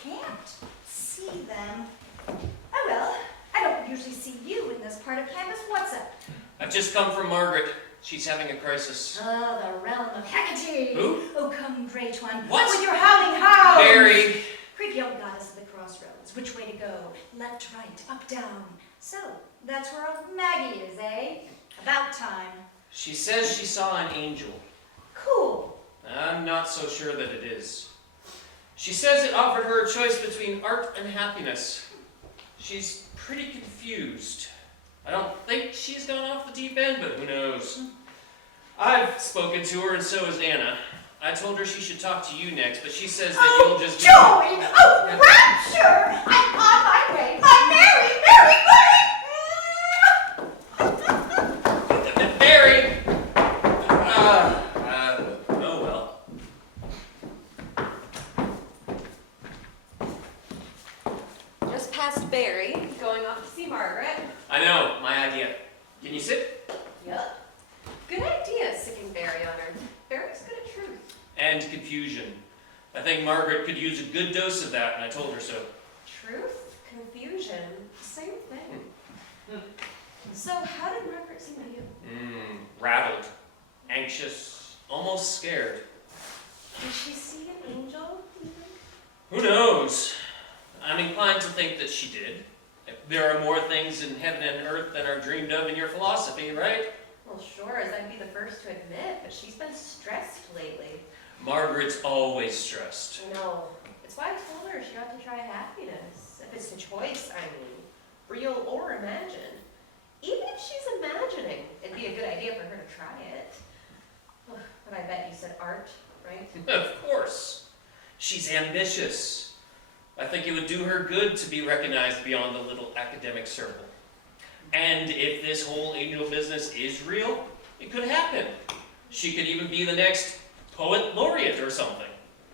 can't see them. Oh well, I don't usually see you in this part of campus. What's up? I've just come from Margaret. She's having a crisis. Oh, the realm of Hecate. Who? Oh, come, great one. What? With your howling hounds. Barry. Creepy old goddess of the crossroads. Which way to go? Left, right, up, down. So, that's where old Maggie is, eh? About time. She says she saw an angel. Cool. I'm not so sure that it is. She says it offered her a choice between art and happiness. She's pretty confused. I don't think she's gone off the deep end, but who knows? I've spoken to her, and so has Anna. I told her she should talk to you next, but she says that you'll just... Joy! Oh, rapture! I'm on my way. My Mary, Mary, Barry! Oh well. Just past Barry, going off to see Margaret. I know, my idea. Can you sit? Yup. Good idea, sicking Barry on her. Barry's good at truth. And confusion. I think Margaret could use a good dose of that, and I told her so. Truth, confusion, same thing. So how did Margaret seem to you? Rattled, anxious, almost scared. Did she see an angel, do you think? Who knows? I'm inclined to think that she did. There are more things in heaven and earth than are dreamed of in your philosophy, right? Well, sure, as I'd be the first to admit, but she's been stressed lately. Margaret's always stressed. No, it's why I told her she ought to try happiness. If it's a choice, I mean, real or imagined. Even if she's imagining, it'd be a good idea for her to try it. But I bet you said art, right? Of course. She's ambitious. I think it would do her good to be recognized beyond the little academic circle. And if this whole angel business is real, it could happen. She could even be the next poet laureate or something.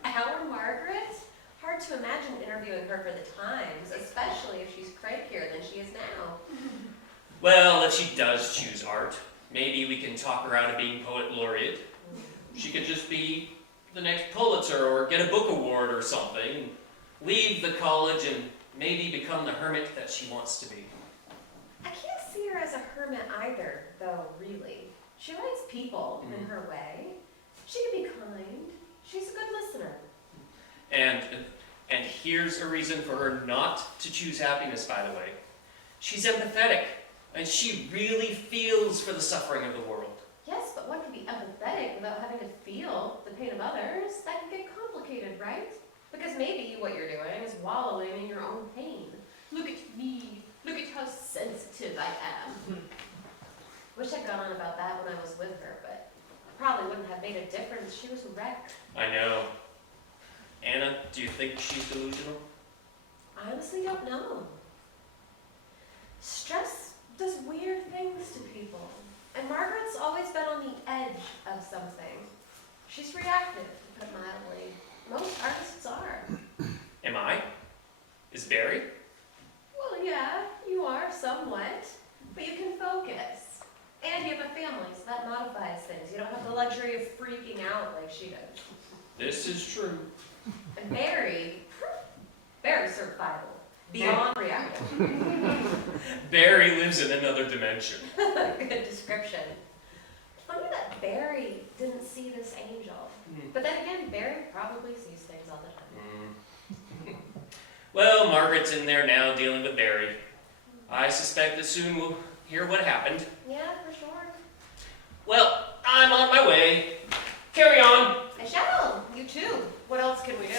Our Margaret? Hard to imagine interviewing her for the Times, especially if she's crankier than she is now. Well, if she does choose art, maybe we can talk her out of being poet laureate. She could just be the next Pulitzer or get a book award or something. Leave the college and maybe become the hermit that she wants to be. I can't see her as a hermit either, though, really. She likes people in her way. She can be kind. She's a good listener. And here's a reason for her not to choose happiness, by the way. She's empathetic, and she really feels for the suffering of the world. Yes, but one can be empathetic without having to feel the pain of others. That can get complicated, right? Because maybe what you're doing is wallowing in your own pain. Look at me. Look at how sensitive I am. Wish I'd gone on about that when I was with her, but probably wouldn't have made a difference. She was wrecked. I know. Anna, do you think she's delusional? I honestly don't know. Stress does weird things to people. And Margaret's always been on the edge of something. She's reactive, to put it mildly. Most artists are. Am I? Is Barry? Well, yeah, you are somewhat. But you can focus. And you have a family, so that modifies things. You don't have the luxury of freaking out like she does. This is true. And Barry's certifiable. Beyond reactive. Barry lives in another dimension. Good description. Funny that Barry didn't see this angel. But then again, Barry probably sees things all the time. Well, Margaret's in there now dealing with Barry. I suspect that soon we'll hear what happened. Yeah, for sure. Well, I'm on my way. Carry on. I shall. You too. What else can we do?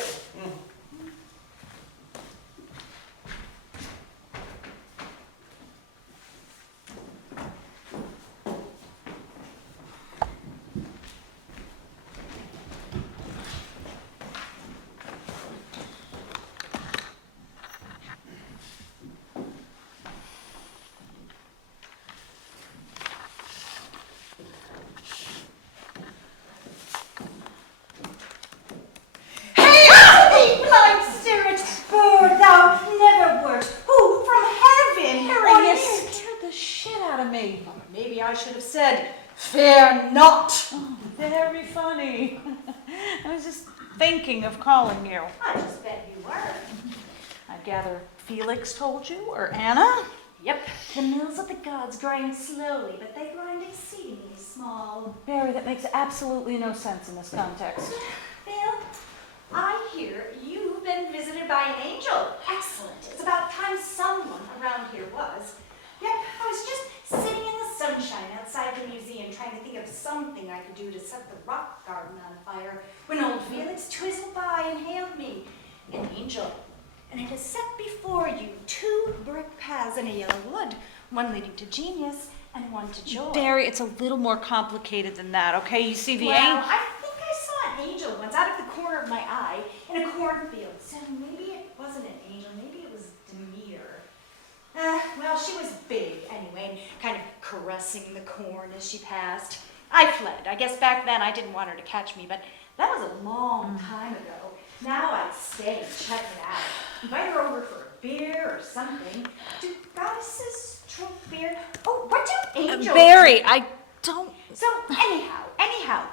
Maybe I should have said, fear not. Oh, very funny. I was just thinking of calling you. I just bet you were. I gather Felix told you, or Anna? Yep. The mills of the gods grind slowly, but they grind exceedingly small. Barry, that makes absolutely no sense in this context. Bill, I hear you've been visited by an angel. Excellent. It's about time someone around here was. Yep, I was just sitting in the sunshine outside the museum trying to think of something I could do to set the rock garden on fire when old Felix twizzled by and hailed me. An angel. And it is set before you 2 brick paths in a yellow wood, one leading to genius and one to joy. Barry, it's a little more complicated than that, okay? You see the Well, I think I saw an angel once out of the corner of my eye in a cornfield. So maybe it wasn't an angel, maybe it was Demeter. Well, she was big anyway, and kind of caressing the corn as she passed. I fled. I guess back then I didn't want her to catch me, but that was a long time ago. Now I'd stay and check it out. Invite her over for a beer or something. Do goddesses drink beer? Oh, what do angels Barry, I don't... So anyhow,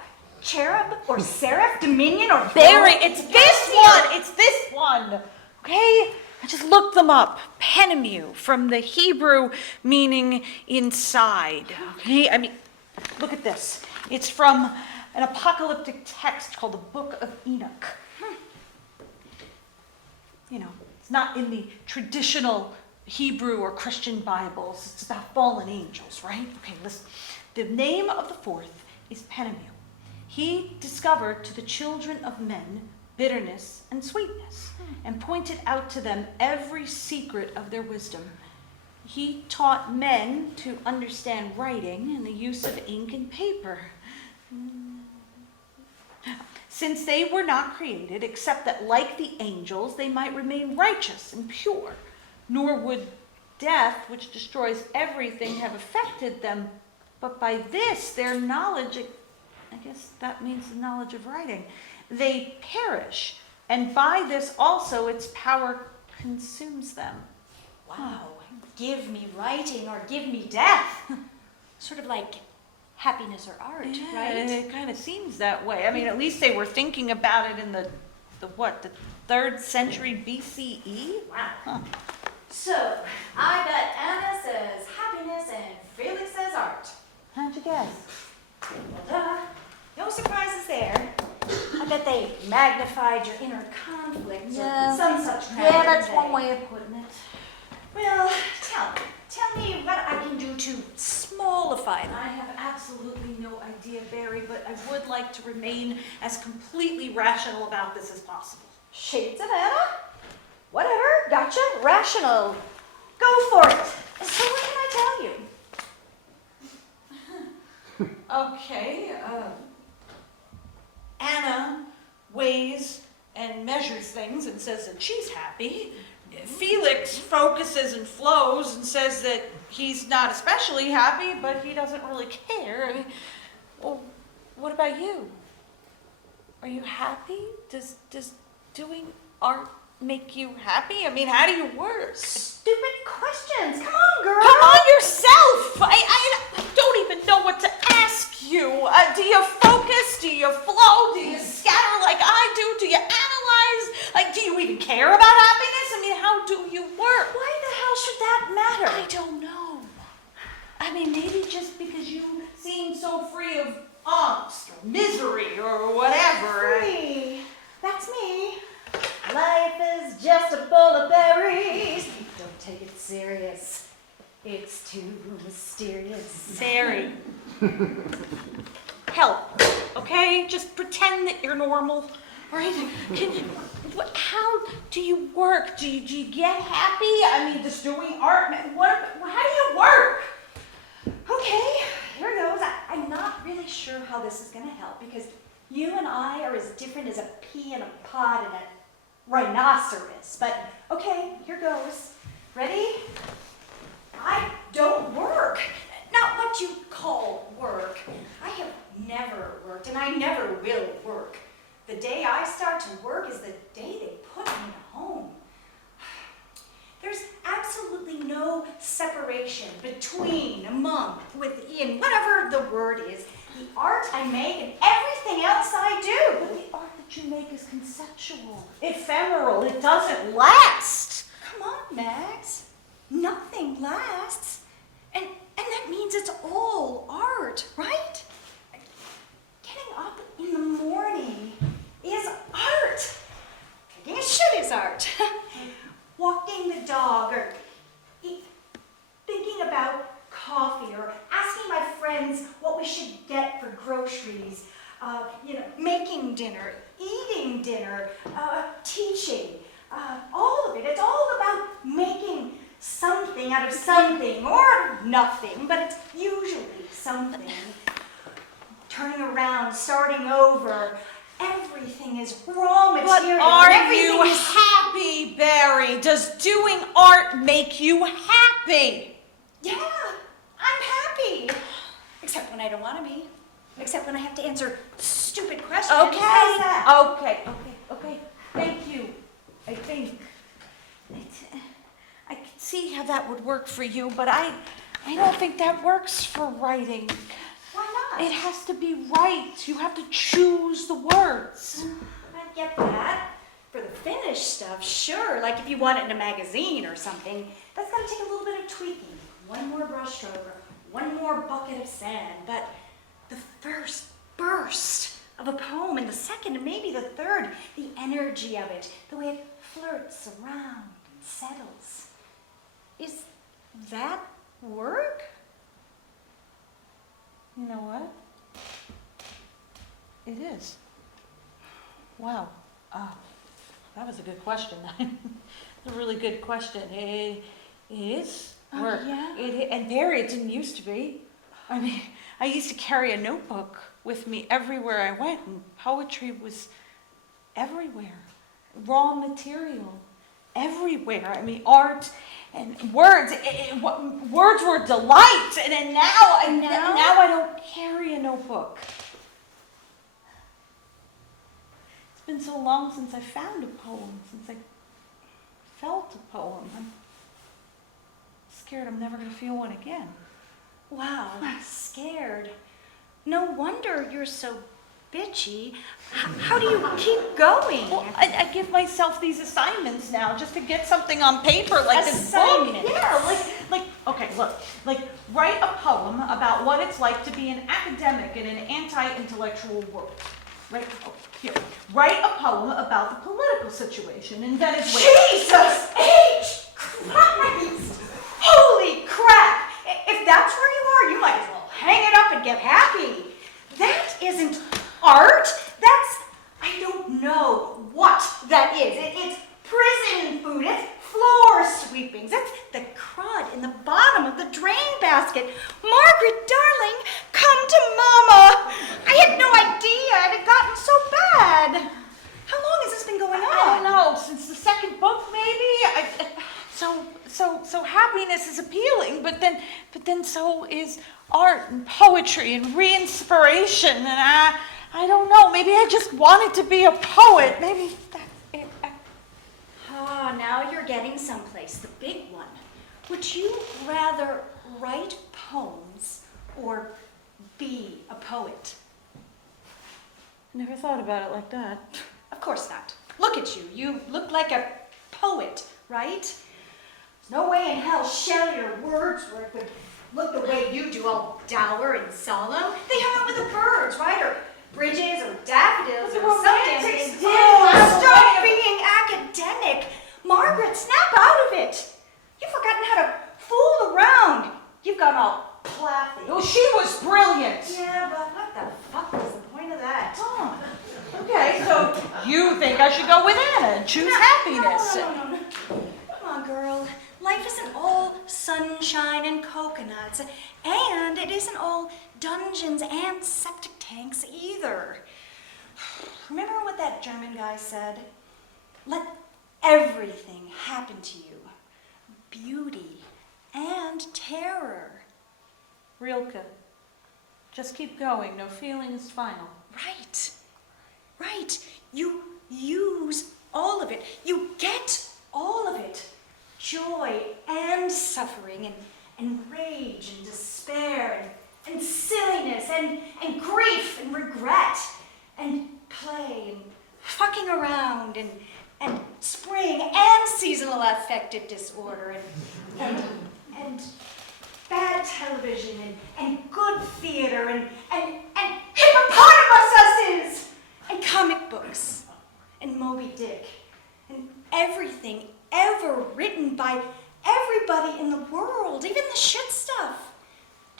cherub or seraph, dominion or... Barry, it's this one! It's this one! Okay? I just looked them up. Penemu, from the Hebrew meaning inside. Okay? I mean, look at this. It's from an apocalyptic text called the Book of Enoch. You know, it's not in the traditional Hebrew or Christian Bibles. It's about fallen angels, right? Okay, listen. The name of the fourth is Penemu. He discovered to the children of men bitterness and sweetness, and pointed out to them every secret of their wisdom. He taught men to understand writing and the use of ink and paper. Since they were not created, except that like the angels, they might remain righteous and pure, nor would death, which destroys everything, have affected them. But by this, their knowledge, I guess that means the knowledge of writing, they perish, and by this also its power consumes them. Wow, give me writing or give me death. Sort of like happiness or art, Yeah, right? it kind of seems that way. I mean, at least they were thinking about it in the 3rd century BCE? Wow. Huh. So, I bet Anna says happiness and Felix says art. How'd you guess? Well, duh. No surprises there. I bet they magnified your inner conflicts or some such crap. Yeah, that's didn't one they? way of putting it. Well, tell me what I can do to smallify them. I have absolutely no idea, Barry, but I would like to remain as completely rational about this as possible. Shades of Anna? Whatever, gotcha. Rational. Go for it. So what can I tell you? Okay, Anna weighs and measures things and says that she's happy. Felix focuses and flows and says that he's not especially happy, but he doesn't really care. I mean, well, what about you? Are you happy? Does doing art make you happy? I mean, how do you work? Stupid questions. Come on, girl. Come on yourself! I don't even know what to ask you. Do you focus? Do you flow? Do you scatter like I do? Do you analyze? Like, do you even care about happiness? I mean, how do you work? Why the hell should that matter? I don't know. I mean, maybe just because you seem so free of angst or misery or whatever. Free. That's me. Life is just a bowl of berries. Don't take it serious. It's too mysterious. Mary. Help, okay? Just pretend that you're normal, right? How do you work? Do you get happy? I mean, just doing art, how do you work? Okay, here goes. I'm not really sure how this is going to help because you and I are as different as a pea in a pod and a rhinoceros. But okay, here goes. Ready? I don't work. Not what you call work. I have never worked and I never will work. The day I start to work is the day they put me in a home. There's absolutely no separation between, among, within, whatever the word is, the art I make and everything else I do. But the art that you make is conceptual, ephemeral, it doesn't last. Come on, Max. Nothing lasts. And that means it's all art, right? Getting up in the morning is art. Taking a shit is art. Walking the dog or thinking about coffee or asking my friends what we should get for groceries, making dinner, eating dinner, teaching, all of it. It's all about making something out of something or nothing, but it's usually something. Turning around, starting over. Everything is raw material. But are everything you is happy, Barry? Does doing art make you happy? Yeah, I'm happy. Except when I don't want to be. Except when I have to answer stupid questions. Okay. How's that? Okay. Thank you. I think I can see how that would work for you, but I don't think that works for writing. Why not? It has to be right. You have to choose the words. I get that. For the finished stuff, sure. Like if you want it in a magazine or something, that's going to take a little bit of tweaking. One more brushstroke or one more bucket of sand. But the first burst of a poem and the second and maybe the third, the energy of it, the way it flirts around and settles. Is that work? You know what? It is. Wow. That was a good question. A really good question. It is work. Yeah? And Barry, it didn't used to be. I mean, I used to carry a notebook with me everywhere I went, and poetry was everywhere. Raw material, everywhere. I mean, art and words. Words were a delight, and then now I don't carry a notebook. It's been so long since I found a poem, since I felt a poem. I'm scared I'm never going to feel one again. Wow, scared. No wonder you're so bitchy. How do you keep going? Well, I give myself these assignments now just to get something on paper like this book. Assignments? Yeah, okay, look, write a poem about what it's like to be an academic in an anti-intellectual world. Right? Oh, here. Write a poem about the political situation in Venezuela. Jesus H. Christ! Holy crap! If that's where you are, you might as well hang it up and get happy. That isn't art. I don't know what that is. It's prison food. It's floor sweepings. It's the prod in the bottom of the drain basket. Margaret, darling, come to Mama. I had no idea it had gotten so bad. How long has this been going on? I don't know, since the second book, maybe. So happiness is appealing, but then so is art and poetry and re-inspiration, and I don't know. Maybe I just wanted to be a poet. Maybe that's it. Ah, now you're getting someplace. The big one. Would you rather write poems or be a poet? Never thought about it like that. Of course not. Look at you. You look like a poet, right? There's no way in hell Shelley or Wordsworth would look the way you do, all dour and solemn. They hung out with the birds, right? Or bridges or daffodils But the or something. romantics did. Stop being academic. Margaret, snap out of it. You've forgotten how to fool around. You've gone all plathy. Oh, she was brilliant. Yeah, but what the fuck was the point of that? Oh, okay, so you think I should go with Anna and choose happiness? No. Come on, girl. Life isn't all sunshine and coconuts, and it isn't all dungeons and septic tanks either. Remember what that German guy said? Let everything happen to you. Beauty and terror. Rilke, just keep going. No feeling is final. Right. You use all of it. You get all of it. Joy and suffering and rage and despair and silliness and grief and regret and play and fucking around and spring and seasonal affective disorder and bad television and good theater and hippopotamuses and comic books and Moby Dick and everything ever written by everybody in the world, even the shit stuff,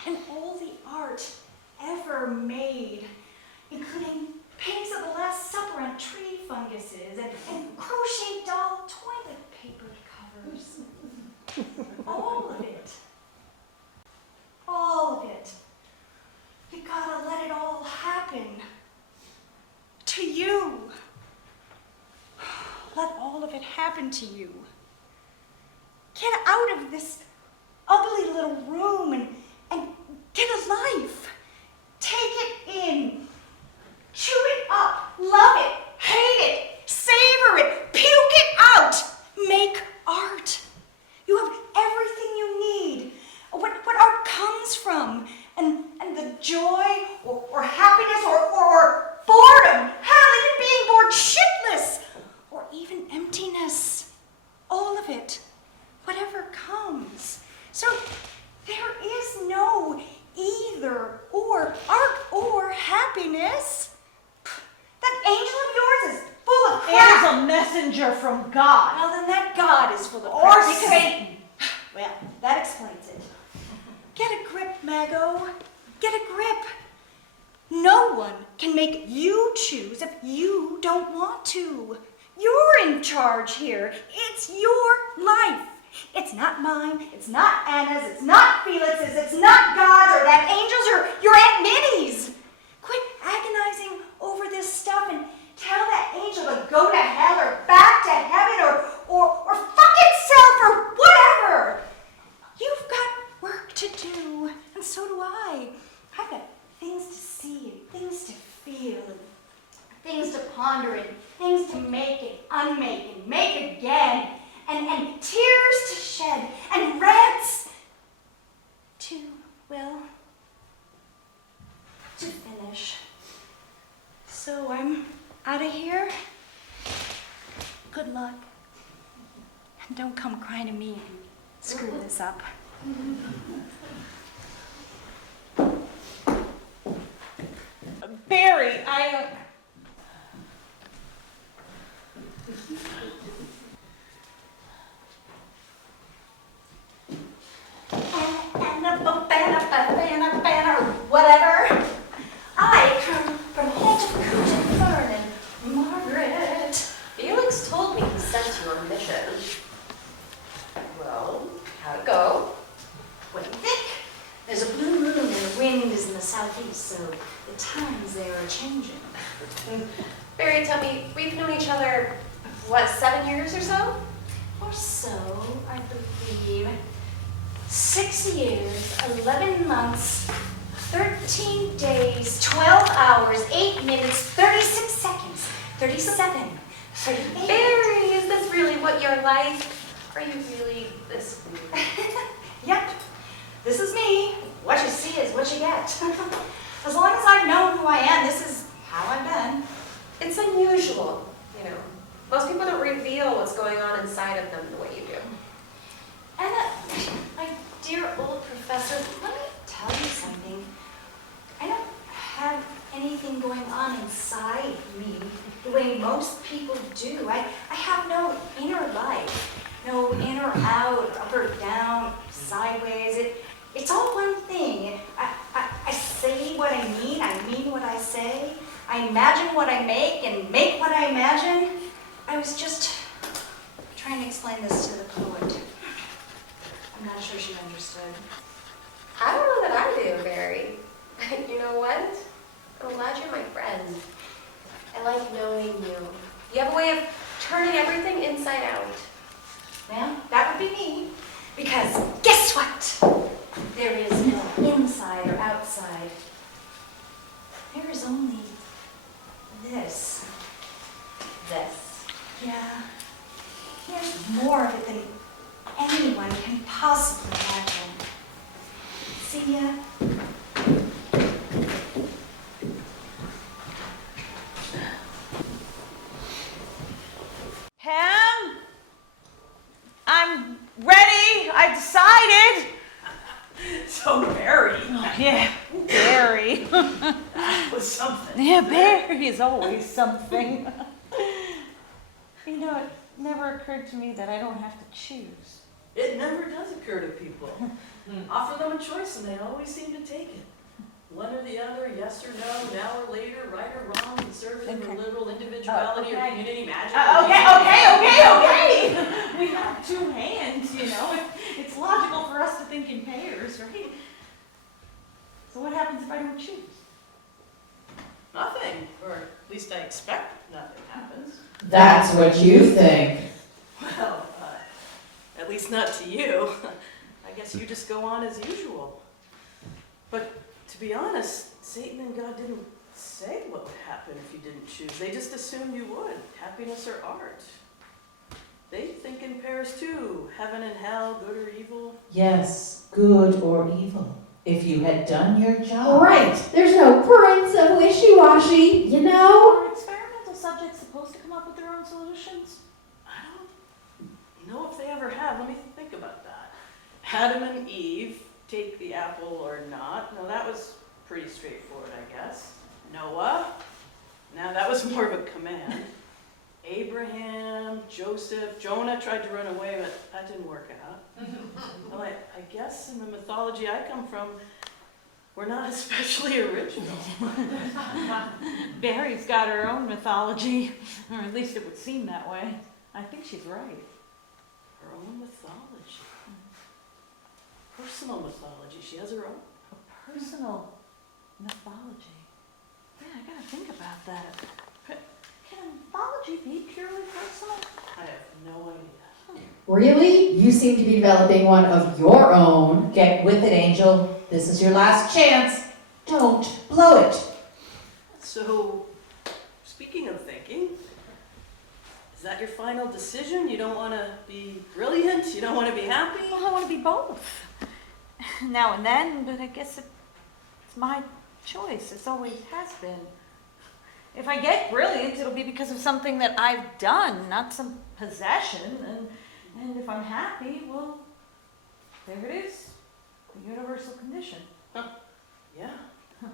and all the art ever made, including paintings of the Last Supper on tree funguses and crochet doll toilet paper covers. All of it. All of it. You gotta let it all happen. To you. Let all of it happen to you. Get out of this ugly little room and get a life. Take it in. Chew it up. Love it. Hate it. Savor it. Puke it out. Make art. You have everything you need. What art comes from. And the joy or happiness or boredom. Hell, even being bored shitless. Or even emptiness. All of it. Whatever comes. So there is no either or, art or happiness. That angel of yours is full of crap. It is a messenger from God. Well, then that God is full of Or crap. because- Satan. Well, that explains it. Get a grip, Mago. Get a grip. No one can make you choose if you don't want to. You're in charge here. It's your life. It's not mine, it's not Anna's, it's not Felix's, it's not God's or that angel's or your Aunt Minnie's. Quit agonizing over this stuff and tell that angel to go to hell or back to heaven or fuck itself or whatever. You've got work to do, and so do I. I've got things to see and things to feel and things to ponder and things to make and unmake and make again. And tears to shed, and rants to finish. So I'm out of here. Good luck. And don't come crying to me if you screw this up. Barry, Or whatever. I come from hedge of coot and fern and Margaret. Felix told me he sent you on a mission. Well, how'd it go? The times they are changing. Barry, tell me, we've known each other, what, 7 years or so? Or so, I believe. 6 years, 11 months, 13 days, 12 hours, 8 minutes, 36 seconds, 37, 38. Barry, is this really what you're like? Are you really this weird? Yep, this is me. What you see is what you get. As long as I've known who I am, this is how I've been. It's unusual, you know. Most people don't reveal what's going on inside of them the way you do. And my dear old professor, let me tell you something. I don't have anything going on inside me the way most people do. I have no inner life, no in or out, up or down, sideways. It's all one thing. I say what I mean what I say. I imagine what I make and make what I imagine. I was just trying to explain this to the poet. I'm not sure she understood. I don't know that I do, Barry. You know what? I'm glad you're my friend. I like knowing you. You have a way of turning everything inside out. Well, that would be me. Because guess what? There is no inside or outside. There is only this. This. Yeah. There's more of it than anyone can possibly imagine. See ya. Pam, I'm ready. I decided. So Barry, Yeah, Barry. that was something. Yeah, Barry is always something. You know, it never occurred to me that I don't have to choose. It never does occur to people. Offer them a choice and they always seem to take it. One or the other, yes or no, now or later, right or wrong, conservative or Okay. liberal, individuality or okay. community, magic. Okay. We have two hands, you know. It's logical for us to think in pairs, right? So what happens if I don't choose? Nothing, or at least I expect nothing happens. That's what you think. Well, at least not to you. I guess you just go on as usual. But to be honest, Satan and God didn't say what would happen if you didn't choose. They just assumed you would, happiness or art. They think in pairs too, heaven and hell, good or evil. Yes, good or evil. If you had done your job. Right. There's no prince of wishy-washy, you know? Are experimental subjects supposed to come up with their own solutions? I don't know if they ever have. Let me think about that. Adam and Eve, take the apple or not. No, that was pretty straightforward, I guess. Noah, now that was more of a command. Abraham, Joseph, Jonah tried to run away, but that didn't work out. Well, I guess in the mythology I come from, we're not especially original. Barry's got her own mythology, or at least it would seem that way. I think she's right. Her own mythology. Personal mythology, she has her own. A personal mythology. Yeah, I gotta think about that. Can mythology be purely personal? I have no idea. Really? You seem to be developing one of your own. Get with it, Angel. This is your last chance. Don't blow it. So, speaking of thinking, is that your final decision? You don't want to be brilliant? You don't want to be happy? Well, I want to be both. Now and then, but I guess it's my choice. It always has been. If I get brilliant, it'll be because of something that I've done, not some possession. And if I'm happy, well, there it is. The universal condition. Yeah, the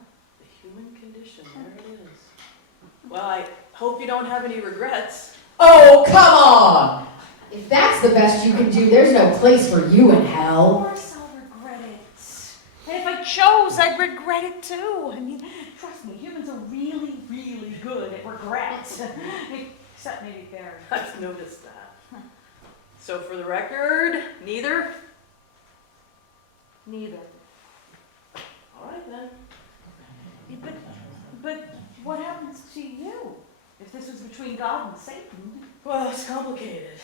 human condition, there it is. Well, I hope you don't have any regrets. Oh, come on! If that's the best you can do, there's no place for you in Of hell. course I'll regret it. And if I chose, I'd regret it too. I mean, trust me, humans are really, really good at regret. Except maybe Barry. I've noticed that. So for the record, neither? Neither. All right then. Yeah, but happens to you if this was between God and Satan? Well, it's complicated.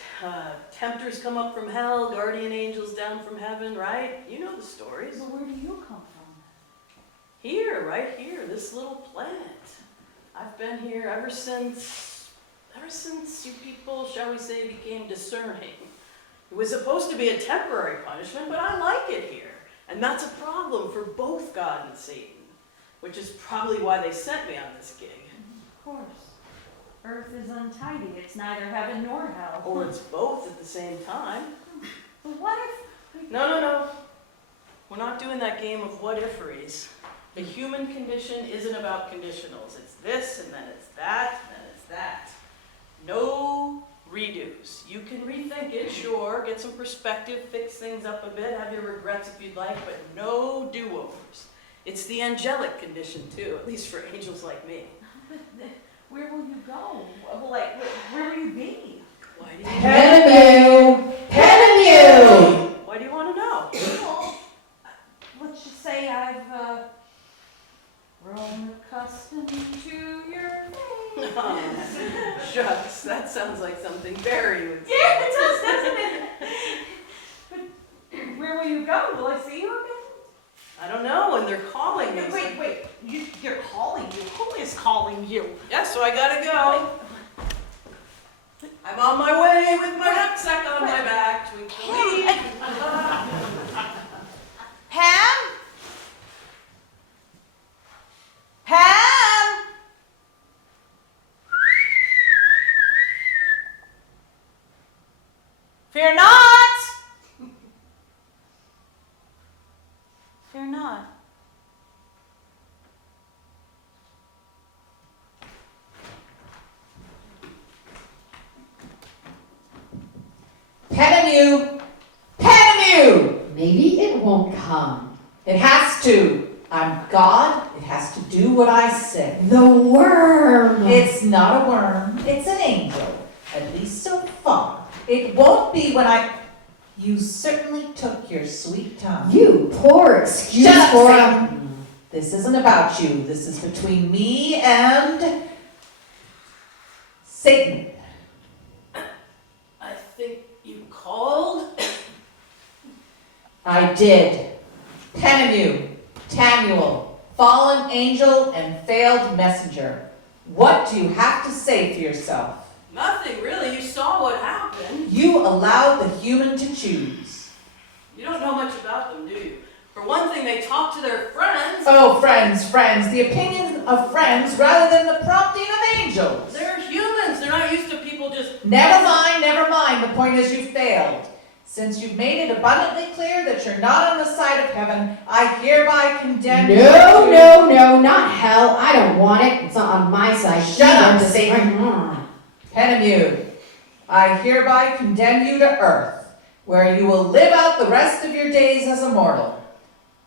Tempters come up from hell, guardian angels down from heaven, right? You know the stories. So where do you come from? Here, right here, this little planet. I've been here ever since you people, shall we say, became discerning. It was supposed to be a temporary punishment, but I like it here. And that's a problem for both God and Satan, which is probably why they sent me on this gig. Of course. Earth is untidy. It's neither heaven nor hell. Or it's both at the same time. But what if... No. We're not doing that game of what-iferys. The human condition isn't about conditionals. It's this, and then it's that, and then it's that. No redos. You can rethink it, sure, get some perspective, fix things up a bit, have your regrets if you'd like, but no do-overs. It's the angelic condition, too, at least for angels like me. Where will you go? Well, like, where will you be? Why do Petamute! Why do you want to know? Well, let's just say I've grown accustomed to your face. Shucks, that sounds like something Barry would say. Yeah, it does, doesn't it? But where will you go? Will I see you again? I don't know, and they're calling me. Wait. You're calling you? Who is calling you? Yeah, so I gotta go. I'm on my way with my rucksack on my back to leave. Pam? Pam? Fear not! Fear not. Petamute! Maybe it won't come. It has to. I'm God. It has to do what I say. The worm! It's not a worm. It's an angel. At least so far. It won't be when I... You certainly took your sweet time. You poor excuse Shut up, for Satan. This isn't about you. This is between me and... Satan. I think you called? I did. Petamute, Tamuel, fallen angel and failed messenger. What do you have to say for yourself? Nothing, really. You saw what happened. You allowed the human to choose. You don't know much about them, do you? For one thing, they talk to their friends. Oh, friends. The opinion of friends rather than the prompting of angels. They're humans. They're not used to people just... Never mind. The point is you failed. Since you've made it abundantly clear that you're not on the side of heaven, I hereby condemn you to... No, not hell. I don't want it. It's not on my side. Shut up, either. Satan. Petamute, I hereby condemn you to earth, where you will live out the rest of your days as a mortal.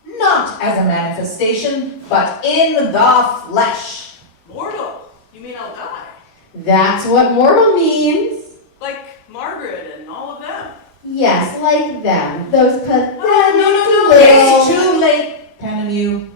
Not as a manifestation, but in the flesh. Mortal? You mean I'll die? That's what mortal means. Like Margaret and all of them. Yes, like them. Those pathetic no. It's little... too late, Petamute.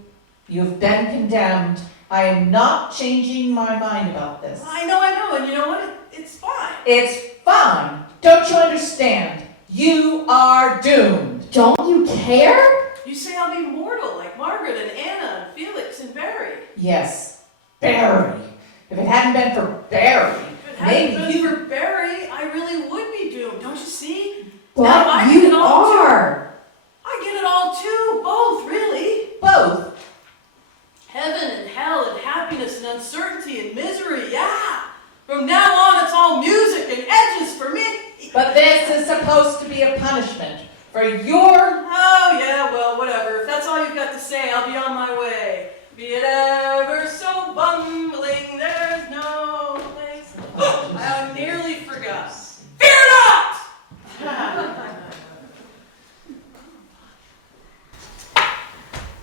You've been condemned. I am not changing my mind about this. I know, and you know what? It's fine. It's fine. Don't you understand? You are doomed. Don't you care? You say I'll be mortal, like Margaret and Anna and Felix and Barry. Yes, Barry. If it hadn't been for Barry, If it hadn't been for Barry, I really would be doomed. Don't you see? Now But I get you it all are. I get it all too. Both, really. both. Heaven and hell and happiness and uncertainty and misery, yeah. From now on, it's all music and edges for me. But this is supposed to be a punishment for your... Oh, yeah, well, whatever. If that's all you've got to say, I'll be on my way. Be it ever so bumbling, there's no place. I nearly forgot. Fear not!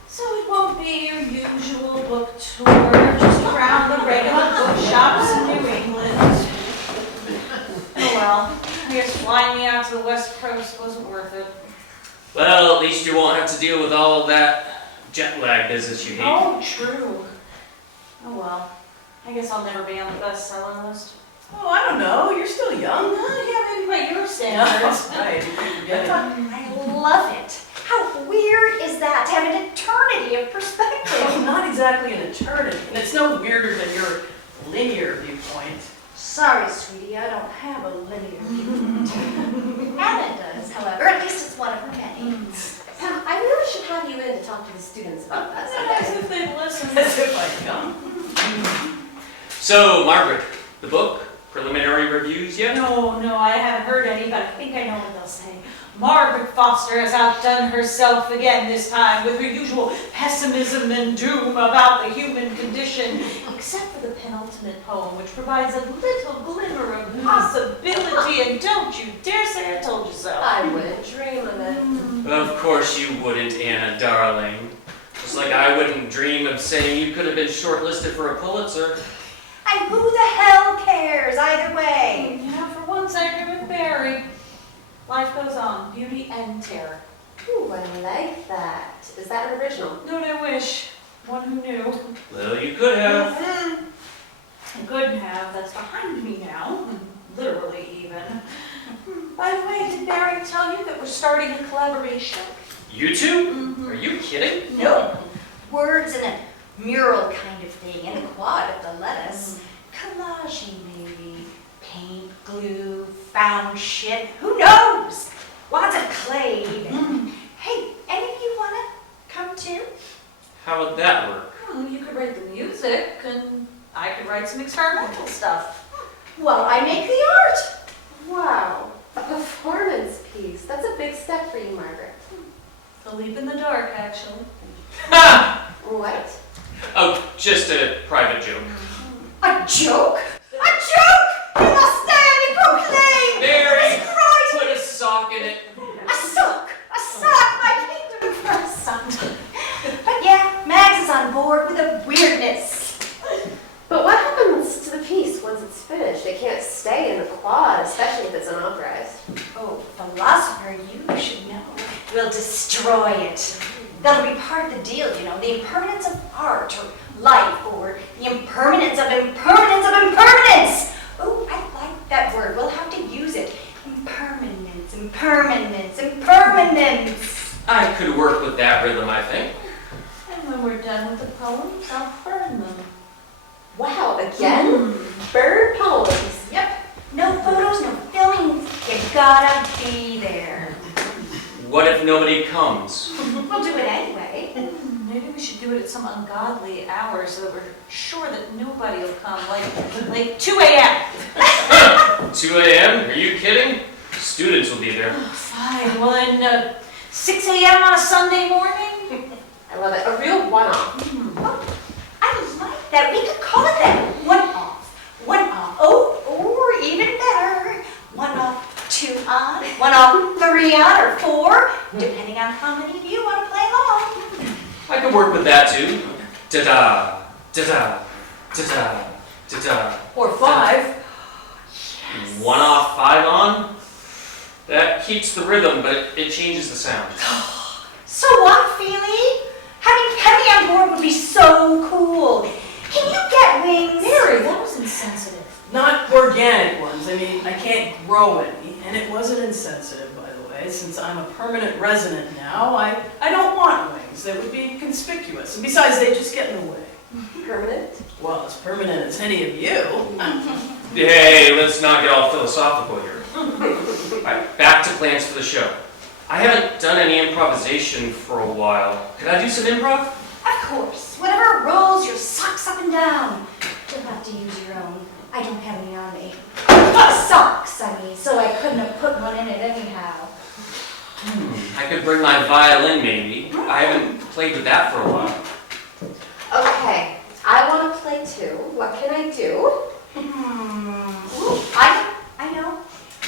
So it won't be your usual book tour, just around the regular bookshops in New England. Oh well, I guess flying me out to the West Coast wasn't worth it. Well, at least you won't have to deal with all of that jet lag business you hate. Oh, true. Oh well. I guess I'll never be on the bestseller list. Oh, I don't know. You're still young. Yeah, maybe by your standards. Right, you keep forgetting. I love it. How weird is that to have an eternity of perspective? Well, not exactly an eternity, and it's no weirder than your linear viewpoint. Sorry, sweetie, I don't have a linear view. Anna does, however. At least it's one of her many. Pam, I really should have you in to talk to the students about that As someday. if they'd listen. As if I'd come. So, Margaret, the book, preliminary reviews yet? No, I haven't heard any, but I think I know what they'll say. Margaret Foster has outdone herself again this time with her usual pessimism and doom about the human condition, except for the penultimate poem, which provides a little glimmer of possibility, and don't you dare say I told you so. I wouldn't dream of it. Of course you wouldn't, Anna, darling. Just like I wouldn't dream of saying you could have been shortlisted for a Pulitzer. And who the hell cares either way? You know, for once I agree with Barry. Life goes on, beauty and terror. Ooh, I like that. Is that an original? Don't I wish? One who knew. Well, you could have. I couldn't have, that's behind me now. Literally even. By the way, did Barry tell you that we're starting a collaboration? You two? Are you kidding? Nope. Words in a mural kind of thing, and a quad if they'll let us. Collaging maybe. Paint, glue, found shit. Who knows? Lots of clay even. Hey, any of you wanna come too? How would that work? Well, you could write the music, and I could write some experimental stuff. Well, I make the art. Wow. A performance piece. That's a big step for you, Margaret. A leap in the dark, actually. Ha! What? Oh, just a private joke. A joke? A joke! You must stand and proclaim! Mary, Jesus Christ! put a sock in it. A sock! A sock! My kingdom for a son. But yeah, Mags is on board with the weirdness. But what happens to the piece once it's finished? It can't stay in the quad, especially if it's unauthorized. Oh, philosopher, you should know. We'll destroy it. That'll be part of the deal, you know, the impermanence of art or life, or the impermanence of impermanence. Oh, I like that word. We'll have to use it. Impermanence, impermanence, impermanence. I could work with that rhythm, I think. And when we're done with the poems, I'll burn them. Wow, again? Bird poems. Yep. No photos, no filming. You gotta be there. What if nobody comes? We'll do it anyway. Maybe we should do it at some ungodly hour so that we're sure that nobody will come, like 2 a.m. 2 a.m.? Are you kidding? Students will be there. Fine, well then, 6 a.m. on a Sunday morning? I love it. A real one-off. I like that. We could call it that. One off. One off. Oh, or even better. One off, 2 on. One off, 3 on, or 4, depending on how many of you want to play along. I could work with that too. Da-da, da-da, da-da, da-da. Or 5. 1 off, 5 on? That keeps the rhythm, but it changes the sound. So what, Feely? Having Penny on board would be so cool. Can you get wings? Mary, that was insensitive. Not organic ones. I mean, I can't grow any. And it wasn't insensitive, by the way. Since I'm a permanent resident now, I don't want wings. They would be conspicuous. And besides, they just get in the way. Permanent? Well, as permanent as any of you. Hey, let's not get all philosophical here. Alright, back to plans for the show. I haven't done any improvisation for a while. Could I do some improv? Of course. Whatever rolls your socks up and down. You'll have to use your own. I don't have any on me. Socks, I mean, so I couldn't have put one in it anyhow. I could bring my violin, maybe. I haven't played with that for a while. Okay, I want to play too. What can I do? Ooh, I know.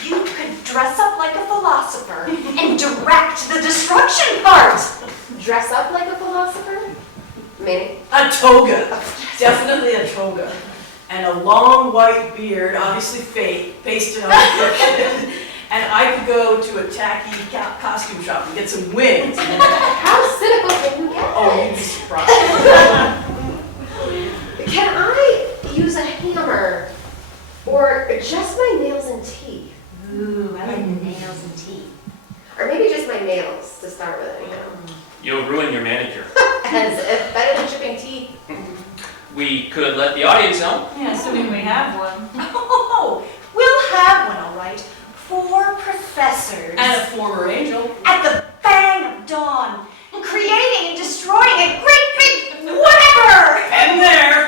You could dress up like a philosopher and direct the destruction part. Dress up like a philosopher? Maybe. A toga. Definitely a toga. And a long white beard, obviously fake, pasted on your head. And I could go to a tacky costume shop and get some wigs. How cynical can you get? Oh, you'd be surprised. Can I use a hammer, or just my nails and teeth. Ooh, I like the nails and teeth. Or maybe just my nails to start with, You'll ruin your manicure. As if better than chipping teeth. We could let the audience know. Yeah, assuming we have one. Oh, we'll have one, all right. 4 professors. And a former angel. At the bang of dawn, creating and destroying a great big whatever! And there